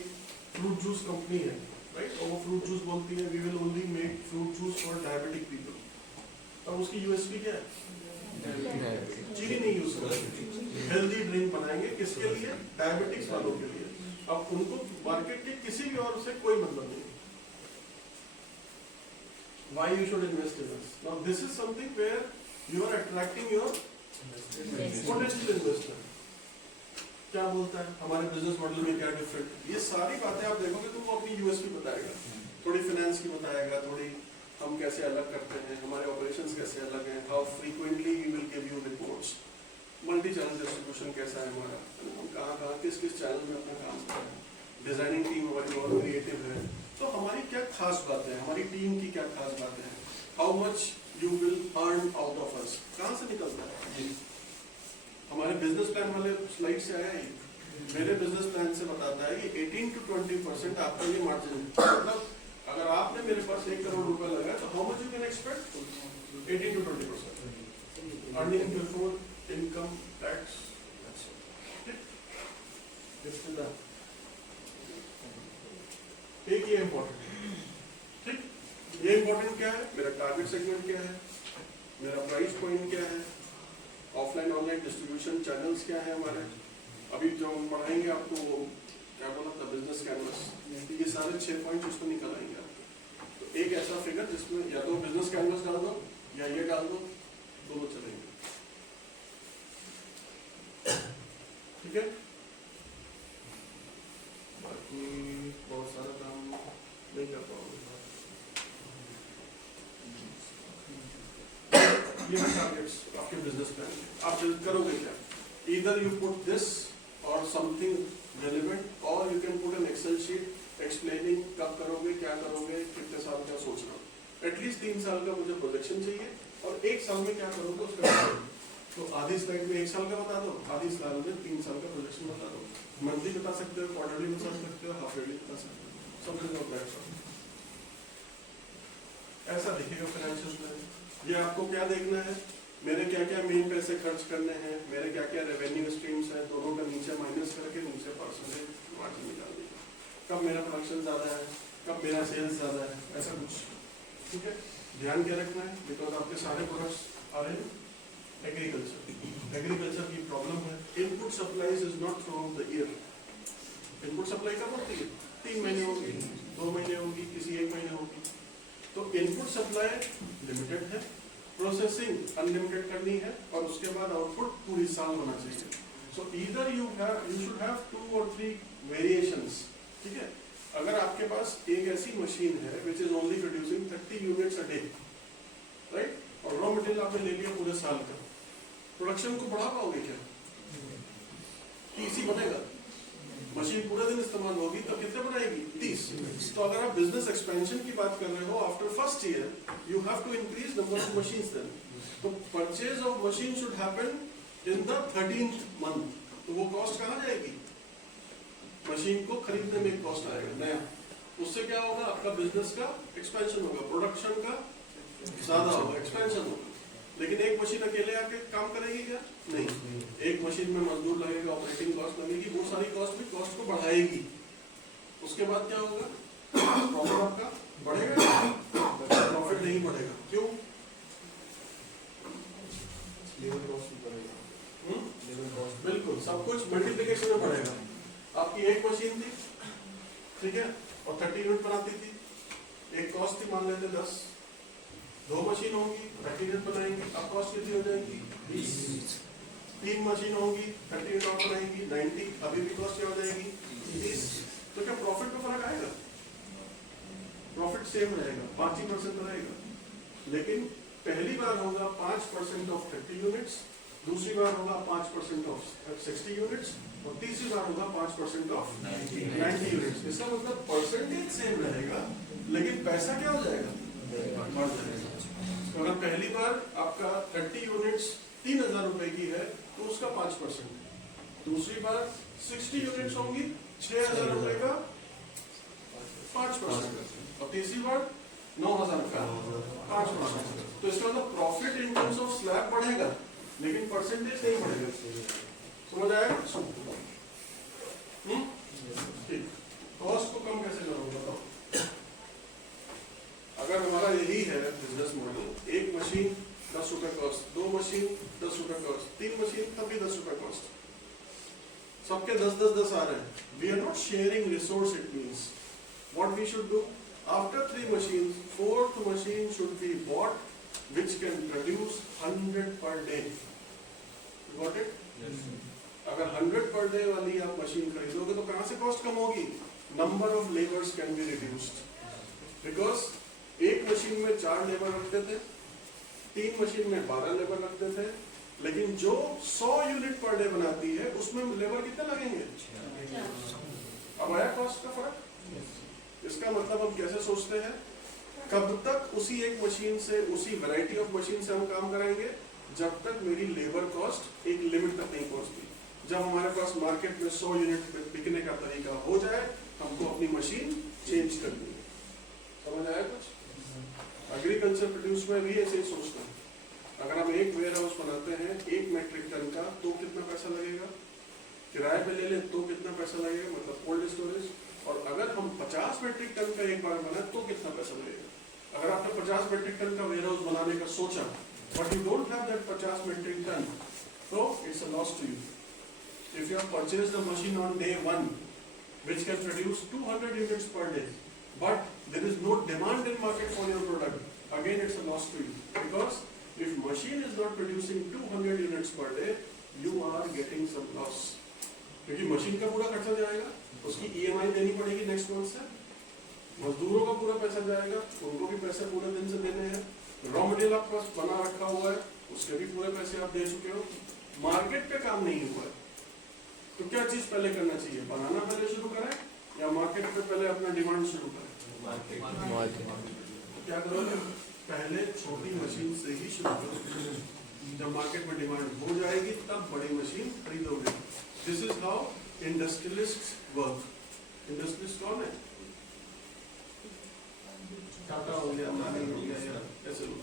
फ्रूट जूस कंपनी है, राइट, और वो फ्रूट जूस बोलती है we will only make fruit juice for diabetic people, अब उसकी यूएसपी क्या है, चीनी नहीं यूज करेंगे, हेल्दी ड्रिंक बनाएंगे, किसके लिए, डायबिटिक्स वालों के लिए। अब उनको मार्केट के किसी भी और से कोई मतलब नहीं। Why you should invest in us? Now this is something where you are attracting your potential investor. क्या बोलता है हमारे बिजनेस मॉडल में क्या डिफरेंट, ये सारी बातें आप देखोगे तो वो अपनी यूएसपी बताएगा, थोड़ी फाइनेंस की बताएगा, थोड़ी हम कैसे अलग करते हैं, हमारे ऑपरेशंस कैसे अलग हैं, how frequently we will give you reports, multi channel distribution कैसा है हमारा, हम कहाँ कहाँ किस किस चैनल में अपना काम करते हैं, डिजाइनिंग टीम हमारी बहुत क्रिएटिव है, तो हमारी क्या खास बातें हैं, हमारी टीम की क्या खास बातें हैं, how much you will earn out of us, कहाँ से निकलता है। हमारे बिजनेस प्लान वाले स्लाइड से आया ही, मेरे बिजनेस प्लान से बताता है कि 18 to 20% आपका ये मार्जिन है, मतलब अगर आपने मेरे पास 1 करोड़ रुपए लगाया तो how much you can expect, 18 to 20% earning before income tax. एक ये इम्पोर्टेंट, ठीक, ये इम्पोर्टेंट क्या है, मेरा टारगेट सेगमेंट क्या है, मेरा प्राइस पॉइंट क्या है, ऑफलाइन ऑनलाइन डिस्ट्रीब्यूशन चैनल्स क्या है हमारे। अभी जो हम पढ़ाएंगे आपको क्या बोला था, बिजनेस कैनवस, ये सारे 6 पॉइंट उसको निकल आएंगे आपको। तो एक ऐसा फिगर जिसमें या तो बिजनेस कैनवस डाल दो या ये डाल दो, दोनों चलेंगे, ठीक है। बाकी बहुत सारा काम नहीं कर पाओगे। ये टारगेट्स आपके बिजनेस प्लान, आप करोगे क्या, either you put this or something relevant or you can put an Excel sheet explaining कब करोगे, क्या करोगे, कितने साल का सोचना, एटलीस्ट 3 साल का मुझे प्रोजेक्शन चाहिए और 1 साल में क्या करोगे उसका। तो आधी स्लाइड में 1 साल का बता दो, आधी स्लाइड में 3 साल का प्रोजेक्शन बता दो, मंथली बता सकते हो, क्वार्टरली बता सकते हो, हाफ ईयरली बता सकते हो, समथिंग ऑफ दैट सॉर्ट। ऐसा दिखेगा फाइनेंशियल प्लान। ये आपको क्या देखना है, मेरे क्या क्या मेन पैसे खर्च करने हैं, मेरे क्या क्या रेवेन्यू स्ट्रीम्स हैं, दोनों का नीचे माइनस करके नीचे परसेंटेज मार्जिन निकाल देगा, कब मेरा प्रोडक्शन ज़्यादा है, कब मेरा सेल्स ज़्यादा है, ऐसा कुछ, ठीक है। ध्यान क्या रखना है, बिकॉज आपके सारे प्रोडक्ट्स आ रहे हैं एग्रीकल्चर की प्रॉब्लम है, input supplies is not through out the year. Input supply कब होती है, 3 महीने होगी, 2 महीने होगी, किसी 1 महीने होगी। तो इनपुट सप्लाई लिमिटेड है, प्रोसेसिंग अनलिमिटेड करनी है, और उसके बाद आउटपुट पूरी साल होना चाहिए। सो either you should have 2 or 3 variations, ठीक है। अगर आपके पास एक ऐसी मशीन है which is only producing 30 units a day, right, और रॉ मटेरियल आपने ले लिया पूरे साल का, प्रोडक्शन को बढ़ा पाओगे क्या, इसी बनेगा, मशीन पूरे दिन इस्तेमाल होगी तो कितने बनाएगी, 30। तो अगर आप बिजनेस एक्सपेंशन की बात कर रहे हो, after first year you have to increase number of machines then. तो purchase of machine should happen in the 13th month, तो वो कॉस्ट कहाँ जाएगी? मशीन को खरीदने में एक कॉस्ट आएगा नया, उससे क्या होगा? आपका बिजनेस का एक्सपेंशन होगा, प्रोडक्शन का ज्यादा होगा, एक्सपेंशन होगा। लेकिन एक मशीन अकेले आके काम करेगी क्या? नहीं। एक मशीन में मजदूर लगेगा, ऑपरेटिंग कॉस्ट लगेगी, वो सारी कॉस्ट भी कॉस्ट को बढ़ाएगी। उसके बाद क्या होगा? प्रॉफिट आपका बढ़ेगा? प्रॉफिट नहीं बढ़ेगा। क्यों? लेबर कॉस्ट भी बढ़ेगा। लेबर कॉस्ट बिल्कुल, सब कुछ मल्टीप्लिकेशन में बढ़ेगा। आपकी एक मशीन थी, ठीक है, और 30 यूनिट बनाती थी, एक कॉस्ट थी मान लेते 10, 2 मशीन होंगी 30 यूनिट बनाएंगी, अब कॉस्ट कितनी हो जाएगी? 20। 3 मशीन होंगी 30 यूनिट और बनाएंगी 90, अभी भी कॉस्ट क्या हो जाएगी? 30। तो क्या प्रॉफिट में फर्क आएगा? प्रॉफिट सेम रहेगा, 5% रहेगा। लेकिन पहली बार होगा 5% ऑफ 30 यूनिट्स, दूसरी बार होगा 5% ऑफ 60 यूनिट्स, और तीसरी बार होगा 5% ऑफ 90 यूनिट्स। इसका मतलब परसेंटेज सेम रहेगा, लेकिन पैसा क्या हो जाएगा? बढ़ जाएगा। तो अगर पहली बार आपका 30 यूनिट्स 3,000 रुपए की है तो उसका 5%, दूसरी बार 60 यूनिट्स होंगी 6,000 रुपए का 5%, और तीसरी बार 9,000 का 5%। तो इसका मतलब profit in terms of slab बढ़ेगा, लेकिन परसेंटेज नहीं बढ़ेगा। समझ आएगा? ठीक। कॉस्ट को कम कैसे करोगे बताओ? अगर हमारा यही है बिजनेस मॉडल, एक मशीन 10 रुपए कॉस्ट, 2 मशीन 10 रुपए कॉस्ट, 3 मशीन तब भी 10 रुपए कॉस्ट, सबके 10 आ रहे हैं। We are not sharing resource. It means what we should do, after 3 machines, 4th machine should be bought which can produce 100 per day. Got it? अगर 100 पर डे वाली आप मशीन खरीदोगे तो कहां से कॉस्ट कम होगी? Number of labours can be reduced, because एक machine में 4 लेबर रखते थे, 3 मशीन में 12 लेबर रखते थे, लेकिन जो 100 यूनिट पर डे बनाती है उसमें लेबर कितने लगेंगे? अब आया कॉस्ट का फर्क? इसका मतलब हम कैसे सोचते हैं, कब तक उसी एक मशीन से, उसी वैरायटी ऑफ मशीन से हम काम कराएंगे? जब तक मेरी लेबर कॉस्ट एक लिमिट तक नहीं पहुंचती। जब हमारे पास मार्केट में 100 यूनिट बिकने का तरीका हो जाए, हमको अपनी मशीन चेंज करनी है। समझ आया कुछ? एग्रीकल्चर प्रोड्यूस में भी ऐसे ही सोचते हैं। अगर हम एक वेयर हाउस बनाते हैं 1 मेट्रिक टन का, तो कितना पैसा लगेगा? किराए पे ले लें तो कितना पैसा लगेगा, मतलब कोल्ड स्टोरेज। और अगर हम 50 मेट्रिक टन का एक बार बनाए तो कितना पैसा लगेगा? अगर आपने 50 मेट्रिक टन का वेयर हाउस बनाने का सोचा, but you don't have that 50 metric ton, तो it's a loss to you. If you have purchased the machine on day 1 which can produce 200 units per day, but there is no demand in market for your product, again it's a loss to you, because if machine is not producing 200 units per day, you are getting some loss, क्योंकि machine का पूरा खर्चा जाएगा, उसकी EMI देनी पड़ेगी next month से, मजदूरों का पूरा पैसा जाएगा, उनको भी पैसे पूरे दिन से देने हैं, रॉ मटेरियल आपके पास बना रखा हुआ है, उसके भी पूरे पैसे आप दे चुके हो, मार्केट पे काम नहीं हुआ है। तो क्या चीज पहले करना चाहिए, बनाना पहले शुरू करें या मार्केट पे पहले अपना डिमांड शुरू करें? तो क्या करोगे, पहले छोटी मशीन से ही शुरू करोगे, जब मार्केट में डिमांड हो जाएगी तब बड़ी मशीन खरीदोगे। This is how industrialist work. Industrialist कौन है? टाटा हो गया, अदानी हो गया, ऐसे लोग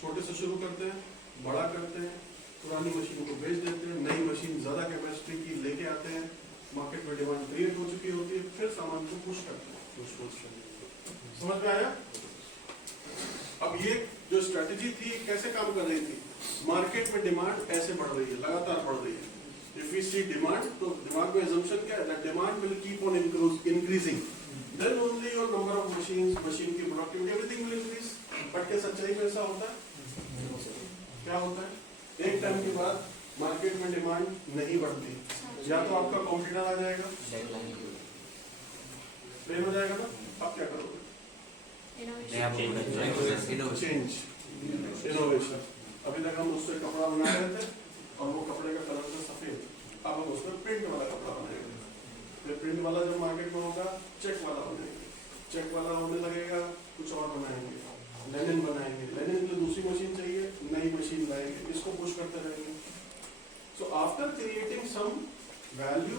छोटे से शुरू करते हैं, बड़ा करते हैं, पुरानी मशीन को बेच देते हैं, नई मशीन ज्यादा कैपेसिटी की लेके आते हैं, मार्केट में डिमांड क्रिएट हो चुकी होती है, फिर सामान को पुश करते हैं। समझ में आया? अब ये जो स्ट्रेटेजी थी कैसे काम कर रही थी, मार्केट में डिमांड ऐसे बढ़ रही है, लगातार बढ़ रही है। इफ वी सी डिमांड, तो दिमाग में assumption क्या है, that demand will keep on increasing, then only your number of machines, machine की productivity, everything will increase. But क्या सच्चाई में ऐसा होता है? क्या होता है, एक टाइम के बाद मार्केट में डिमांड नहीं बढ़ती, या तो आपका कॉम्पिटिटर आ जाएगा, फेल हो जाएगा, ना आप क्या करोगे? Change, innovation. अभी तक हम उससे कपड़ा बना रहे थे और वो कपड़े का कलर था सफेद, अब हम उसमें प्रिंट वाला कपड़ा बनाएंगे, फिर प्रिंट वाला जब मार्केट में होगा चेक वाला बनाएंगे, चेक वाला होने लगेगा, कुछ और बनाएंगे, लेनिन बनाएंगे, लेनिन के लिए दूसरी मशीन चाहिए, नई मशीन लाएंगे, इसको पुश करते रहेंगे। So after creating some value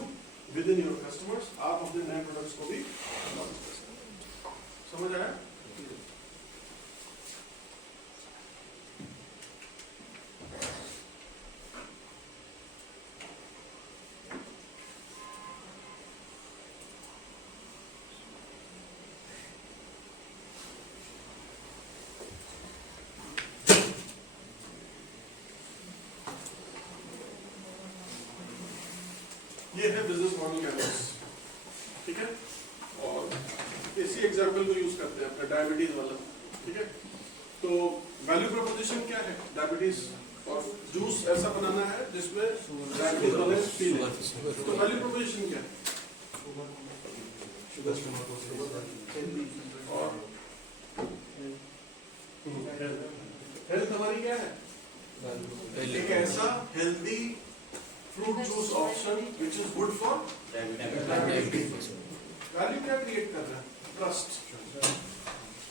within your customers, आप अपने नए प्रोडक्ट्स को भी लॉन्च कर सकते हैं। समझ आया? ये है बिजनेस मॉडल कैनवस, ठीक है। और इसी एग्जांपल को यूज करते हैं अपना डायबिटीज वाला, ठीक है। तो वैल्यू प्रोपोजिशन क्या है? डायबिटीज और जूस ऐसा बनाना है जिसमें डायबिटीज वाले पी लें। तो वैल्यू प्रोपोजिशन क्या है? और हेल्थ हमारी क्या है? एक ऐसा healthy fruit juice option which is good for diabetes. Value क्या क्रिएट कर रहा है? ट्रस्ट,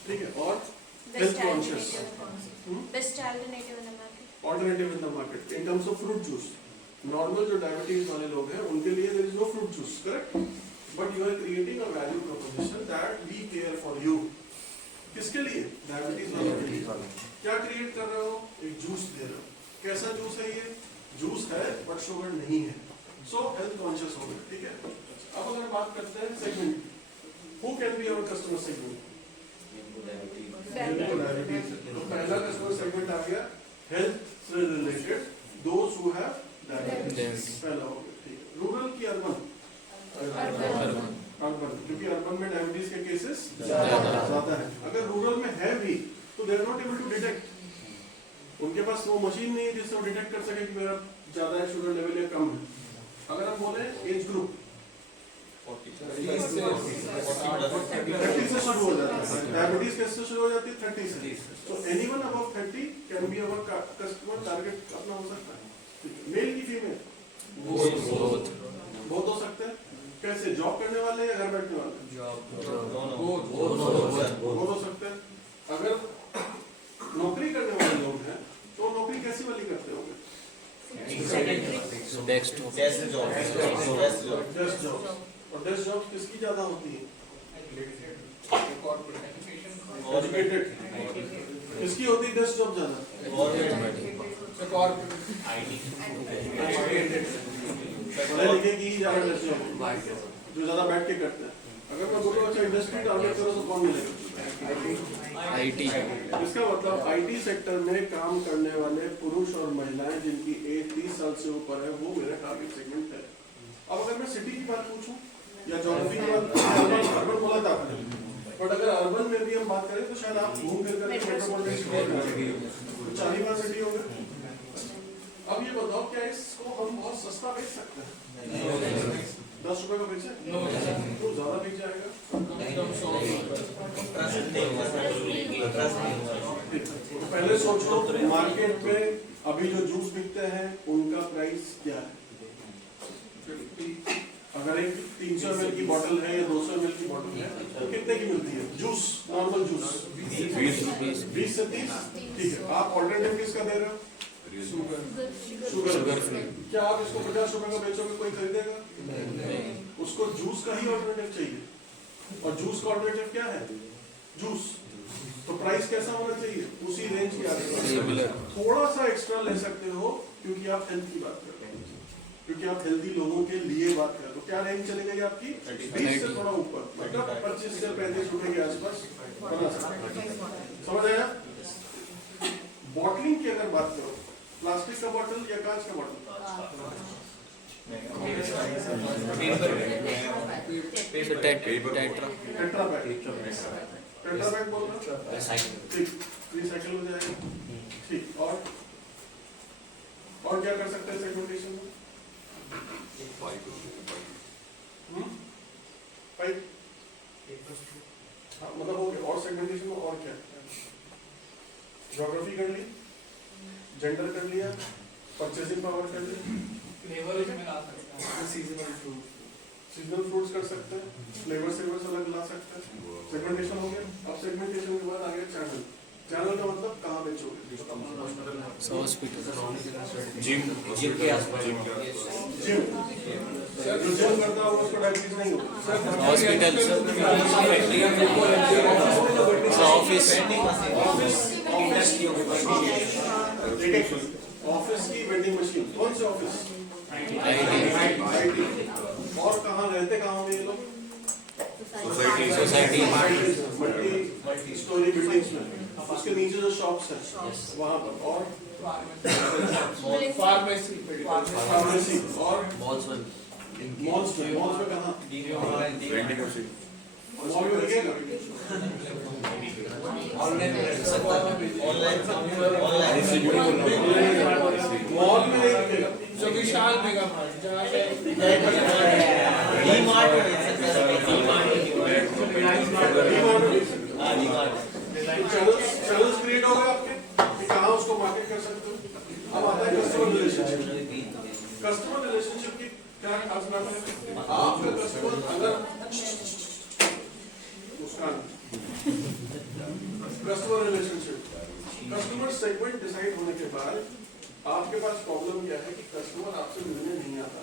ठीक है। और health conscious, best alternative in the market, alternative in the market in terms of fruit juice. Normal जो डायबिटीज वाले लोग हैं उनके लिए there is no fruit juice, correct, but you are creating a value proposition that we care for you. किसके लिए? Diabetes वालों के लिए। क्या क्रिएट कर रहे हो? एक जूस दे रहे हो। कैसा जूस है ये? जूस है बट शुगर नहीं है, सो हेल्थ कॉन्शियस हो गए, ठीक है। अब अगर बात करते हैं segment, who can be our customer segment? तो पहला कस्टमर सेगमेंट आ गया हेल्थ से related, those who have diabetes, पहला हो गया, ठीक है। रूरल की अर्बन? अर्बन, क्योंकि अर्बन में डायबिटीज के केसेस ज्यादा है। अगर रूरल में है भी तो they are not able to detect, उनके पास वो मशीन नहीं है जिससे वो डिटेक्ट कर सके कि मेरा ज्यादा है शुगर लेवल या कम है। अगर हम बोले एज ग्रुप 30 से शुरू हो जाता है, डायबिटीज कैसे शुरू हो जाती है? 30 से। तो anyone above 30 can be our customer target अपना हो सकता है। मेल की फीमेल? बहुत हो सकते हैं। कैसे? जॉब करने वाले या घर बैठने वाले? बहुत हो सकते हैं। अगर नौकरी करने वाले लोग हैं तो नौकरी कैसी वाली करते होंगे? Desk job. और डेस्क जॉब किसकी ज्यादा होती है? एजुकेटेड। किसकी होती है डेस्क जॉब ज्यादा? पढ़े लिखे की ज्यादा डेस्क जॉब, जो ज्यादा बैठ के करते हैं। अगर मैं बोलूँ अच्छा इंडस्ट्री टारगेट करो तो कौन मिलेगा? आईटी। इसका मतलब आईटी सेक्टर में काम करने वाले पुरुष और महिलाएं जिनकी एज 30 साल से ऊपर है, वो मेरा टारगेट सेगमेंट है। अब अगर मैं सिटी की बात पूछूं या ज्योग्राफी की बात, अर्बन बोला था आपने, बट अगर अर्बन में भी हम बात करें तो शायद आप घूम फिर करके मेट्रोपॉलिटन 40 सिटी हो गए। अब ये बताओ क्या इसको हम बहुत सस्ता बेच सकते हैं? 10 रुपए का बेचे तो ज्यादा बिक जाएगा। पहले सोचो मार्केट में अभी जो जूस बिकते हैं उनका प्राइस क्या है? अगर एक 300 ml की बोतल है या 200 ml की बोतल है तो कितने की मिलती है? जूस, नॉर्मल जूस 20 से 30, ठीक है। आप ऑल्टरनेटिव किसका दे रहे हो? Sugar free. क्या आप इसको 50 रुपए का बेचोगे? कोई खरीदेगा? उसको जूस का ही ऑल्टरनेटिव चाहिए, और जूस का ऑल्टरनेटिव क्या है? जूस। तो प्राइस कैसा होना चाहिए? उसी रेंज के आसपास, थोड़ा सा एक्स्ट्रा ले सकते हो क्योंकि आप हेल्थ की बात कर रहे हो, क्योंकि आप हेल्दी लोगों के लिए बात कर रहे हो। क्या रेंज चली गई आपकी? 20 से थोड़ा ऊपर, मतलब 25 से 35 रुपए के आसपास बना सकते। समझ आया? बॉटलिंग की अगर बात करो, प्लास्टिक का बॉटल या कांच का बॉटल? टेट्रा पैक बोल रहा हूं, ठीक, रिसाइकिल हो जाएगा, ठीक। और क्या कर सकते हैं सेगमेंटेशन में? पाइप, हाँ, मतलब हो गया। और सेगमेंटेशन में और क्या? ज्योग्राफी कर ली, जेंडर कर लिया, परचेसिंग पावर कर ली, फ्लेवर इसमें ला सकते हैं, सीजनल फ्रूट्स कर सकते हैं, फ्लेवर्स अलग ला सकते हैं। सेगमेंटेशन हो गया। अब सेगमेंटेशन के बाद आ गया चैनल। चैनल का मतलब कहाँ बेचोगे? जिम जिम के आसपास जिम जो जिम करता होगा उसको डायबिटीज नहीं होगा। हॉस्पिटल ऑफिस ऑफिस की वेंडिंग मशीन, कौन से ऑफिस? आईटी और कहाँ रहते, कहाँ होंगे ये लोग? सोसाइटी मल्टी स्टोरी बिल्डिंग्स में, उसके नीचे जो शॉप्स हैं वहाँ पर, और फार्मेसी फार्मेसी और मॉल्स में मॉल्स में कहाँ? मॉल में लगेगा? मॉल में नहीं लगेगा। जो विशाल मेगा मार्ट जहाँ पे चैनल्स क्रिएट हो गए आपके कि कहाँ उसको मार्केट कर सकते हो। अब आता है कस्टमर रिलेशनशिप। कस्टमर रिलेशनशिप की क्या खास बात है? आपका कस्टमर अगर customer relationship, customer segment decide होने के बाद आपके पास प्रॉब्लम क्या है कि कस्टमर आपसे मिलने नहीं आता।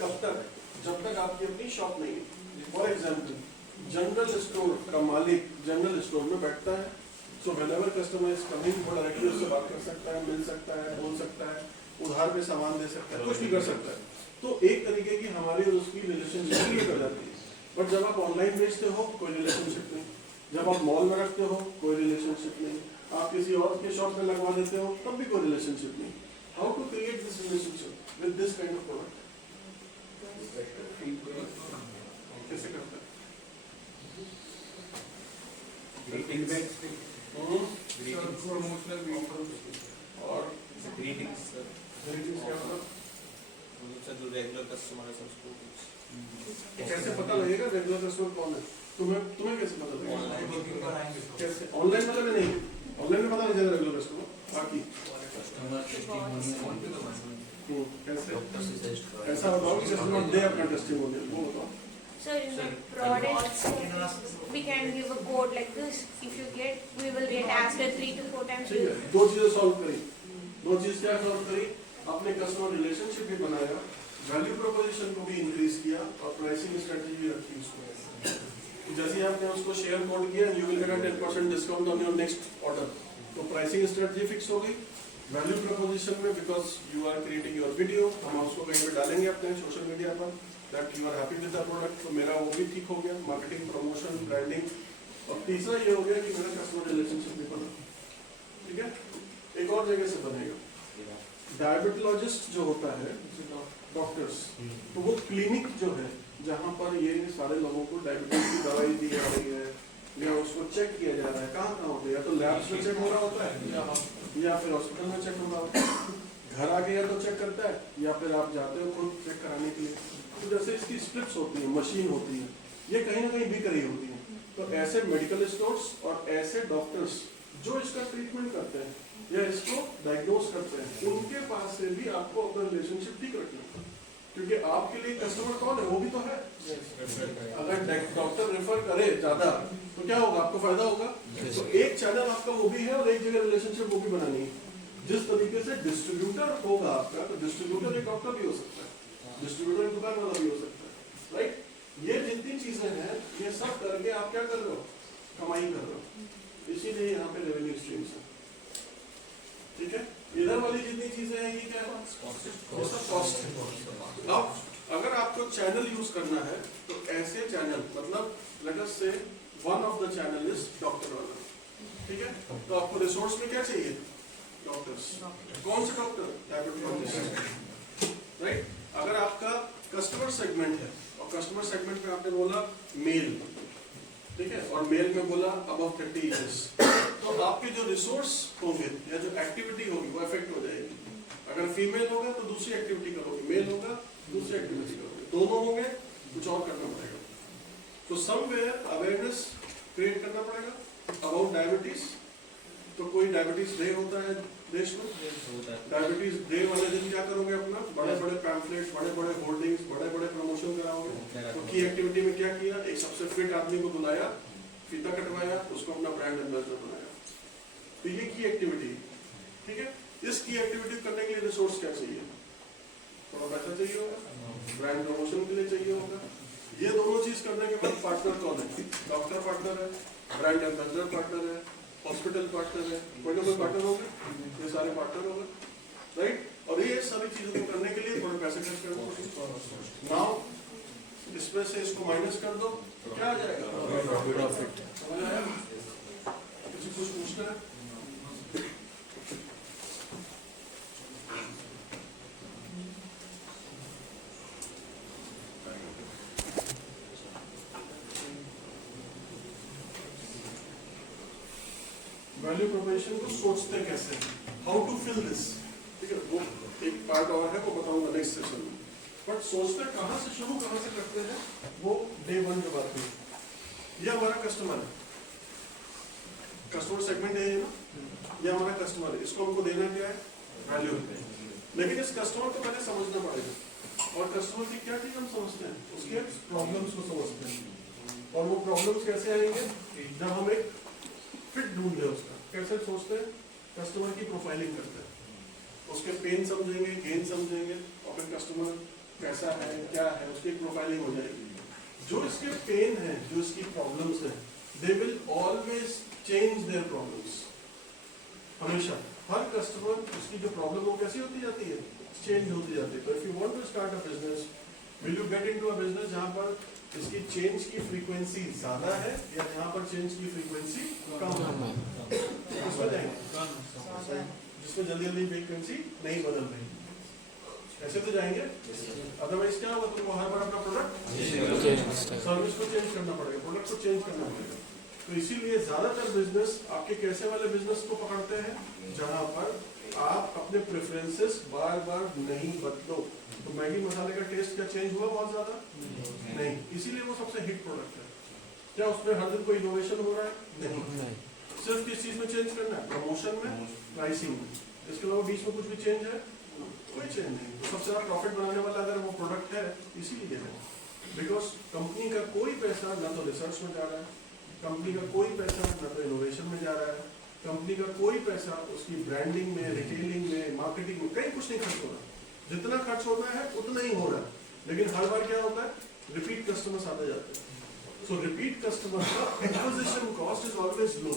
कब तक? जब तक आपकी अपनी शॉप नहीं है। फॉर एग्जाम्पल जनरल स्टोर का मालिक जनरल स्टोर में बैठता है, so whenever customer is coming वो डायरेक्टली उससे बात कर सकता है, मिल सकता है, बोल सकता है, उधार पे सामान दे सकता है, कुछ भी कर सकता है। तो एक तरीके की हमारी और उसकी रिलेशनशिप क्रिएट हो जाती है। बट जब आप ऑनलाइन बेचते हो कोई रिलेशनशिप नहीं, जब आप मॉल में रखते हो कोई रिलेशनशिप नहीं, आप किसी और के शॉप में लगवा देते हो तब भी कोई रिलेशनशिप नहीं। How to create this relationship with this kind of product? कैसे करते हैं? प्रमोशनल और ग्रीटिंग्स greetings क्या मतलब? जो रेगुलर कस्टमर है सबको कैसे पता लगेगा रेगुलर कस्टमर कौन है? तुम्हें कैसे पता लगेगा? कैसे? ऑनलाइन वाले में नहीं, ऑनलाइन में पता नहीं चलेगा रेगुलर कस्टमर। बाकी कैसे? ऐसा बताओ कि कस्टमर दे अपना टेस्टिमोनियल, वो बताओ। So in the products, we can give a code like this. If you get, we will get after 3 to 4 times. ठीक है, दो चीजें सॉल्व करी। दो चीज क्या सॉल्व करी? अपने कस्टमर रिलेशनशिप भी बनाया, वैल्यू प्रोपोजिशन को भी इंक्रीज किया और प्राइसिंग स्ट्रेटजी भी रखी उसको। जैसे आपने उसको शेयर कोड किया, you will get a 10% discount on your next order. तो प्राइसिंग स्ट्रेटजी फिक्स हो गई। वैल्यू प्रोपोजिशन में because you are creating your video, हम उसको कहीं पे डालेंगे अपने सोशल मीडिया पर that you are happy with the product, तो मेरा वो भी ठीक हो गया, मार्केटिंग, प्रमोशन, ब्रांडिंग। और तीसरा ये हो गया कि मेरा कस्टमर रिलेशनशिप भी बना। ठीक है, एक और जगह से बनेगा। डायबिटोलॉजिस्ट जो होता है, डॉक्टर्स, तो वो क्लिनिक जो है जहाँ पर ये सारे लोगों को डायबिटीज की दवाई दी जा रही है या उसको चेक किया जा रहा है, कहाँ होता है? या तो लैब्स में चेक हो रहा होता है या फिर हॉस्पिटल में चेक हो रहा होता है। घर आ गया तो चेक करता है या फिर आप जाते हो खुद चेक कराने के लिए। तो जैसे इसकी स्ट्रिप्स होती है, मशीन होती है, ये कहीं ना कहीं बिक रही होती है। तो ऐसे मेडिकल स्टोर्स और ऐसे डॉक्टर्स जो इसका ट्रीटमेंट करते हैं या इसको डायग्नोस करते हैं, उनके पास से भी आपको अपना रिलेशनशिप ठीक रखना है। क्योंकि आपके लिए कस्टमर कौन है? वो भी तो है। अगर डॉक्टर रेफर करे ज्यादा तो क्या होगा? आपको फायदा होगा। तो एक चैनल आपका वो भी है और एक जगह रिलेशनशिप वो भी बनानी है। जिस तरीके से डिस्ट्रीब्यूटर होगा आपका, तो डिस्ट्रीब्यूटर एक डॉक्टर भी हो सकता है, डिस्ट्रीब्यूटर एक दुकान वाला भी हो सकता है, राइट? ये जितनी चीजें हैं ये सब करके आप क्या कर रहे हो? कमाई कर रहे हो। इसीलिए यहाँ पे रेवेन्यू स्ट्रीम्स है। ठीक है, इधर वाली जितनी चीजें हैं ये क्या है? कॉस्ट है। अब अगर आपको चैनल यूज करना है तो ऐसे चैनल, मतलब लेट अस से one of the channel is doctor वाला। ठीक है, तो आपको रिसोर्स में क्या चाहिए? डॉक्टर्स। कौन से डॉक्टर? Diabetologist, right? अगर आपका कस्टमर सेगमेंट है और कस्टमर सेगमेंट में आपने बोला मेल, ठीक है, और मेल में बोला अबव 30 इयर्स, तो आपके जो रिसोर्स होंगे या जो एक्टिविटी होगी वो इफेक्ट हो जाएगी। अगर फीमेल होगा तो दूसरी एक्टिविटी करोगे, मेल होगा दूसरी एक्टिविटी करोगे, दोनों होंगे कुछ और करना पड़ेगा। तो समवेयर अवेयरनेस क्रिएट करना पड़ेगा अबाउट डायबिटीज। तो कोई डायबिटीज डे होता है देश में, डायबिटीज डे वाले दिन क्या करोगे? अपना बड़े बड़े पैम्फलेट, बड़े बड़े होर्डिंग्स, बड़े बड़े प्रमोशन कराओगे। तो की एक्टिविटी में क्या किया? एक सबसे फिट आदमी को बुलाया, फीता कटवाया, उसको अपना ब्रांड एम्बेसडर बनाया। तो ये की एक्टिविटी, ठीक है। इस की एक्टिविटी करने के लिए रिसोर्स क्या चाहिए? थोड़ा पैसा चाहिए होगा, ब्रांड प्रमोशन के लिए चाहिए होगा। ये दोनों चीज करने के बाद पार्टनर कौन है? डॉक्टर पार्टनर है, ब्रांड एम्बेसडर पार्टनर है, हॉस्पिटल पार्टनर है, कोई ना कोई पार्टनर होगा, ये सारे पार्टनर होगा, राइट। और ये सारी चीजों को करने के लिए थोड़े पैसे खर्च करना पड़ेगा। नाउ इसमें से इसको माइनस कर दो, क्या आ जाएगा? प्रॉफिट। समझ आया? किसी कुछ पूछना है? वैल्यू प्रोपोजिशन को सोचते कैसे, हाउ टू फिल दिस, ठीक है। वो एक पार्ट और है, वो बताऊंगा नेक्स्ट सेशन में। बट सोचते कहाँ से शुरू, कहाँ से करते हैं, वो डे 1 जो बात हुई। ये हमारा कस्टमर है, कस्टमर सेगमेंट है ये ना, ये हमारा कस्टमर है। इसको हमको देना क्या है? वैल्यू। लेकिन इस कस्टमर को पहले समझना पड़ेगा, और कस्टमर की क्या चीज हम समझते हैं, उसके प्रॉब्लम्स को समझते हैं। और वो प्रॉब्लम्स कैसे आएंगे? जब हम एक फिट ढूंढ ले उसका। कैसे सोचते हैं? कस्टमर की प्रोफाइलिंग करते हैं, उसके पेन समझेंगे, गेन समझेंगे, और फिर कस्टमर कैसा है, क्या है, उसकी प्रोफाइलिंग हो जाएगी। जो इसके पेन है, जो इसकी प्रॉब्लम्स है, they will always change their problems. हमेशा हर कस्टमर उसकी जो प्रॉब्लम वो कैसी होती जाती है, चेंज होती जाती है। तो if you want to start a business, will you get into a business जहां पर इसकी चेंज की फ्रीक्वेंसी ज्यादा है, या जहां पर चेंज की फ्रीक्वेंसी कम है? उसमें जाएंगे जिसमें जल्दी जल्दी फ्रीक्वेंसी नहीं बदल रही, ऐसे तो जाएंगे। अदरवाइज क्या होगा, तुमको हर बार अपना प्रोडक्ट सर्विस को चेंज करना पड़ेगा, प्रोडक्ट को चेंज करना पड़ेगा। तो इसीलिए ज्यादातर बिजनेस आपके कैसे वाले बिजनेस को पकड़ते हैं, जहां पर आप अपने प्रेफरेंसेस बार बार नहीं बदलो। तो मैगी मसाले का टेस्ट क्या चेंज हुआ बहुत ज्यादा? नहीं। इसीलिए वो सबसे हिट प्रोडक्ट है। क्या उसमें हर दिन कोई इनोवेशन हो रहा है? नहीं। सिर्फ किस चीज में चेंज करना है? प्रमोशन में, प्राइसिंग में। इसके अलावा बीच में कुछ भी चेंज है? कोई चेंज नहीं। तो सबसे ज्यादा प्रॉफिट बनाने वाला अगर वो प्रोडक्ट है, इसीलिए है बिकॉज कंपनी का कोई पैसा ना तो रिसर्च में जा रहा है, कंपनी का कोई पैसा ना तो इनोवेशन में जा रहा है, कंपनी का कोई पैसा उसकी ब्रांडिंग में, रिटेलिंग में, मार्केटिंग में कहीं कुछ नहीं खर्च हो रहा। जितना खर्च होना है उतना ही हो रहा है, लेकिन हर बार क्या होता है, रिपीट कस्टमर्स आते जाते हैं। सो रिपीट कस्टमर का एक्विजिशन कॉस्ट इज ऑलवेज लो।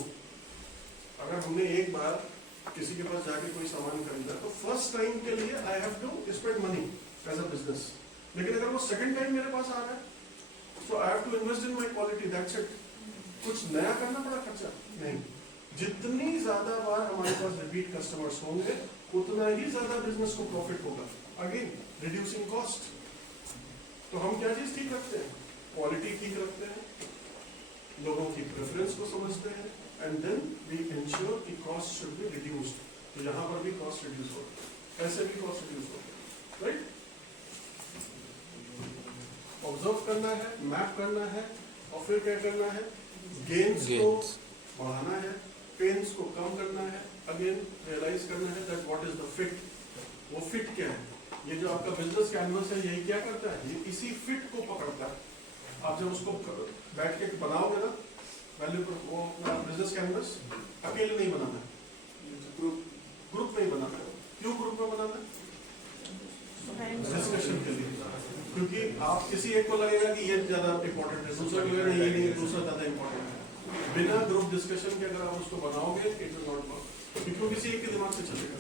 अगर हमने एक बार किसी के पास जाके कोई सामान खरीदा तो फर्स्ट टाइम के लिए I have to spend money as a business. लेकिन अगर वो सेकंड टाइम मेरे पास आ रहा है, so I have to invest in my quality, that's it. कुछ नया करना पड़ा खर्चा नहीं। जितनी ज्यादा बार हमारे पास रिपीट कस्टमर्स होंगे, उतना ही ज्यादा बिजनेस को प्रॉफिट होगा। Again reducing cost. तो हम क्या चीज ठीक रखते हैं? क्वालिटी ठीक रखते हैं, लोगों की प्रेफरेंस को समझते हैं, एंड देन वी इंश्योर कि कॉस्ट शुड बी रिड्यूस्ड। तो यहाँ पर भी कॉस्ट रिड्यूस हो, ऐसे भी कॉस्ट रिड्यूस हो, राइट। ऑब्जर्व करना है, मैप करना है, और फिर क्या करना है? गेन्स को बढ़ाना है, पेन्स को कम करना है। अगेन रियलाइज करना है that what is the fit. वो फिट क्या है? ये जो आपका बिजनेस कैनवस है, यही क्या करता है? ये इसी फिट को पकड़ता है। आप जब उसको बैठ के बनाओगे ना वैल्यू, वो बिजनेस कैनवस अकेले नहीं बनाना है, ग्रुप में ही बनाना है। क्यों ग्रुप में बनाना है? डिस्कशन के लिए। क्योंकि आप किसी एक को लगेगा कि ये ज्यादा इंपॉर्टेंट है, दूसरा को लगेगा ये नहीं, दूसरा ज्यादा इंपॉर्टेंट है। बिना ग्रुप डिस्कशन के अगर आप उसको बनाओगे, इट विल नॉट वर्क, क्योंकि किसी एक के दिमाग से चलेगा।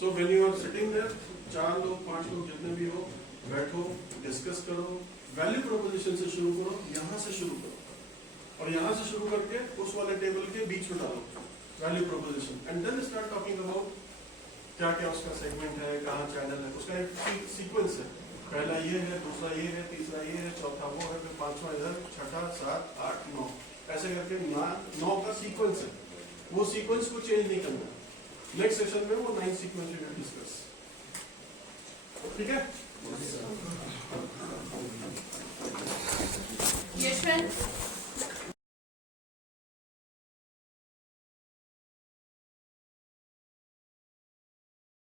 So when you are sitting there, 4 लोग 5 लोग जितने भी हो, बैठो, डिस्कस करो, वैल्यू प्रोपोजिशन से शुरू करो, यहाँ से शुरू करो, और यहाँ से शुरू करके उस वाले टेबल के बीच में डालो value proposition, and then start talking about क्या क्या उसका सेगमेंट है, कहाँ चैनल है, उसका एक सीक्वेंस है। पहला ये है, दूसरा ये है, तीसरा ये है, चौथा वो है, फिर 5वां इधर, छठा, 7, 8, 9, ऐसे करके 9 का सीक्वेंस है। वो सीक्वेंस को चेंज नहीं करना। नेक्स्ट सेशन में वो 9 सीक्वेंस वी विल डिस्कस, ठीक है। यशवंत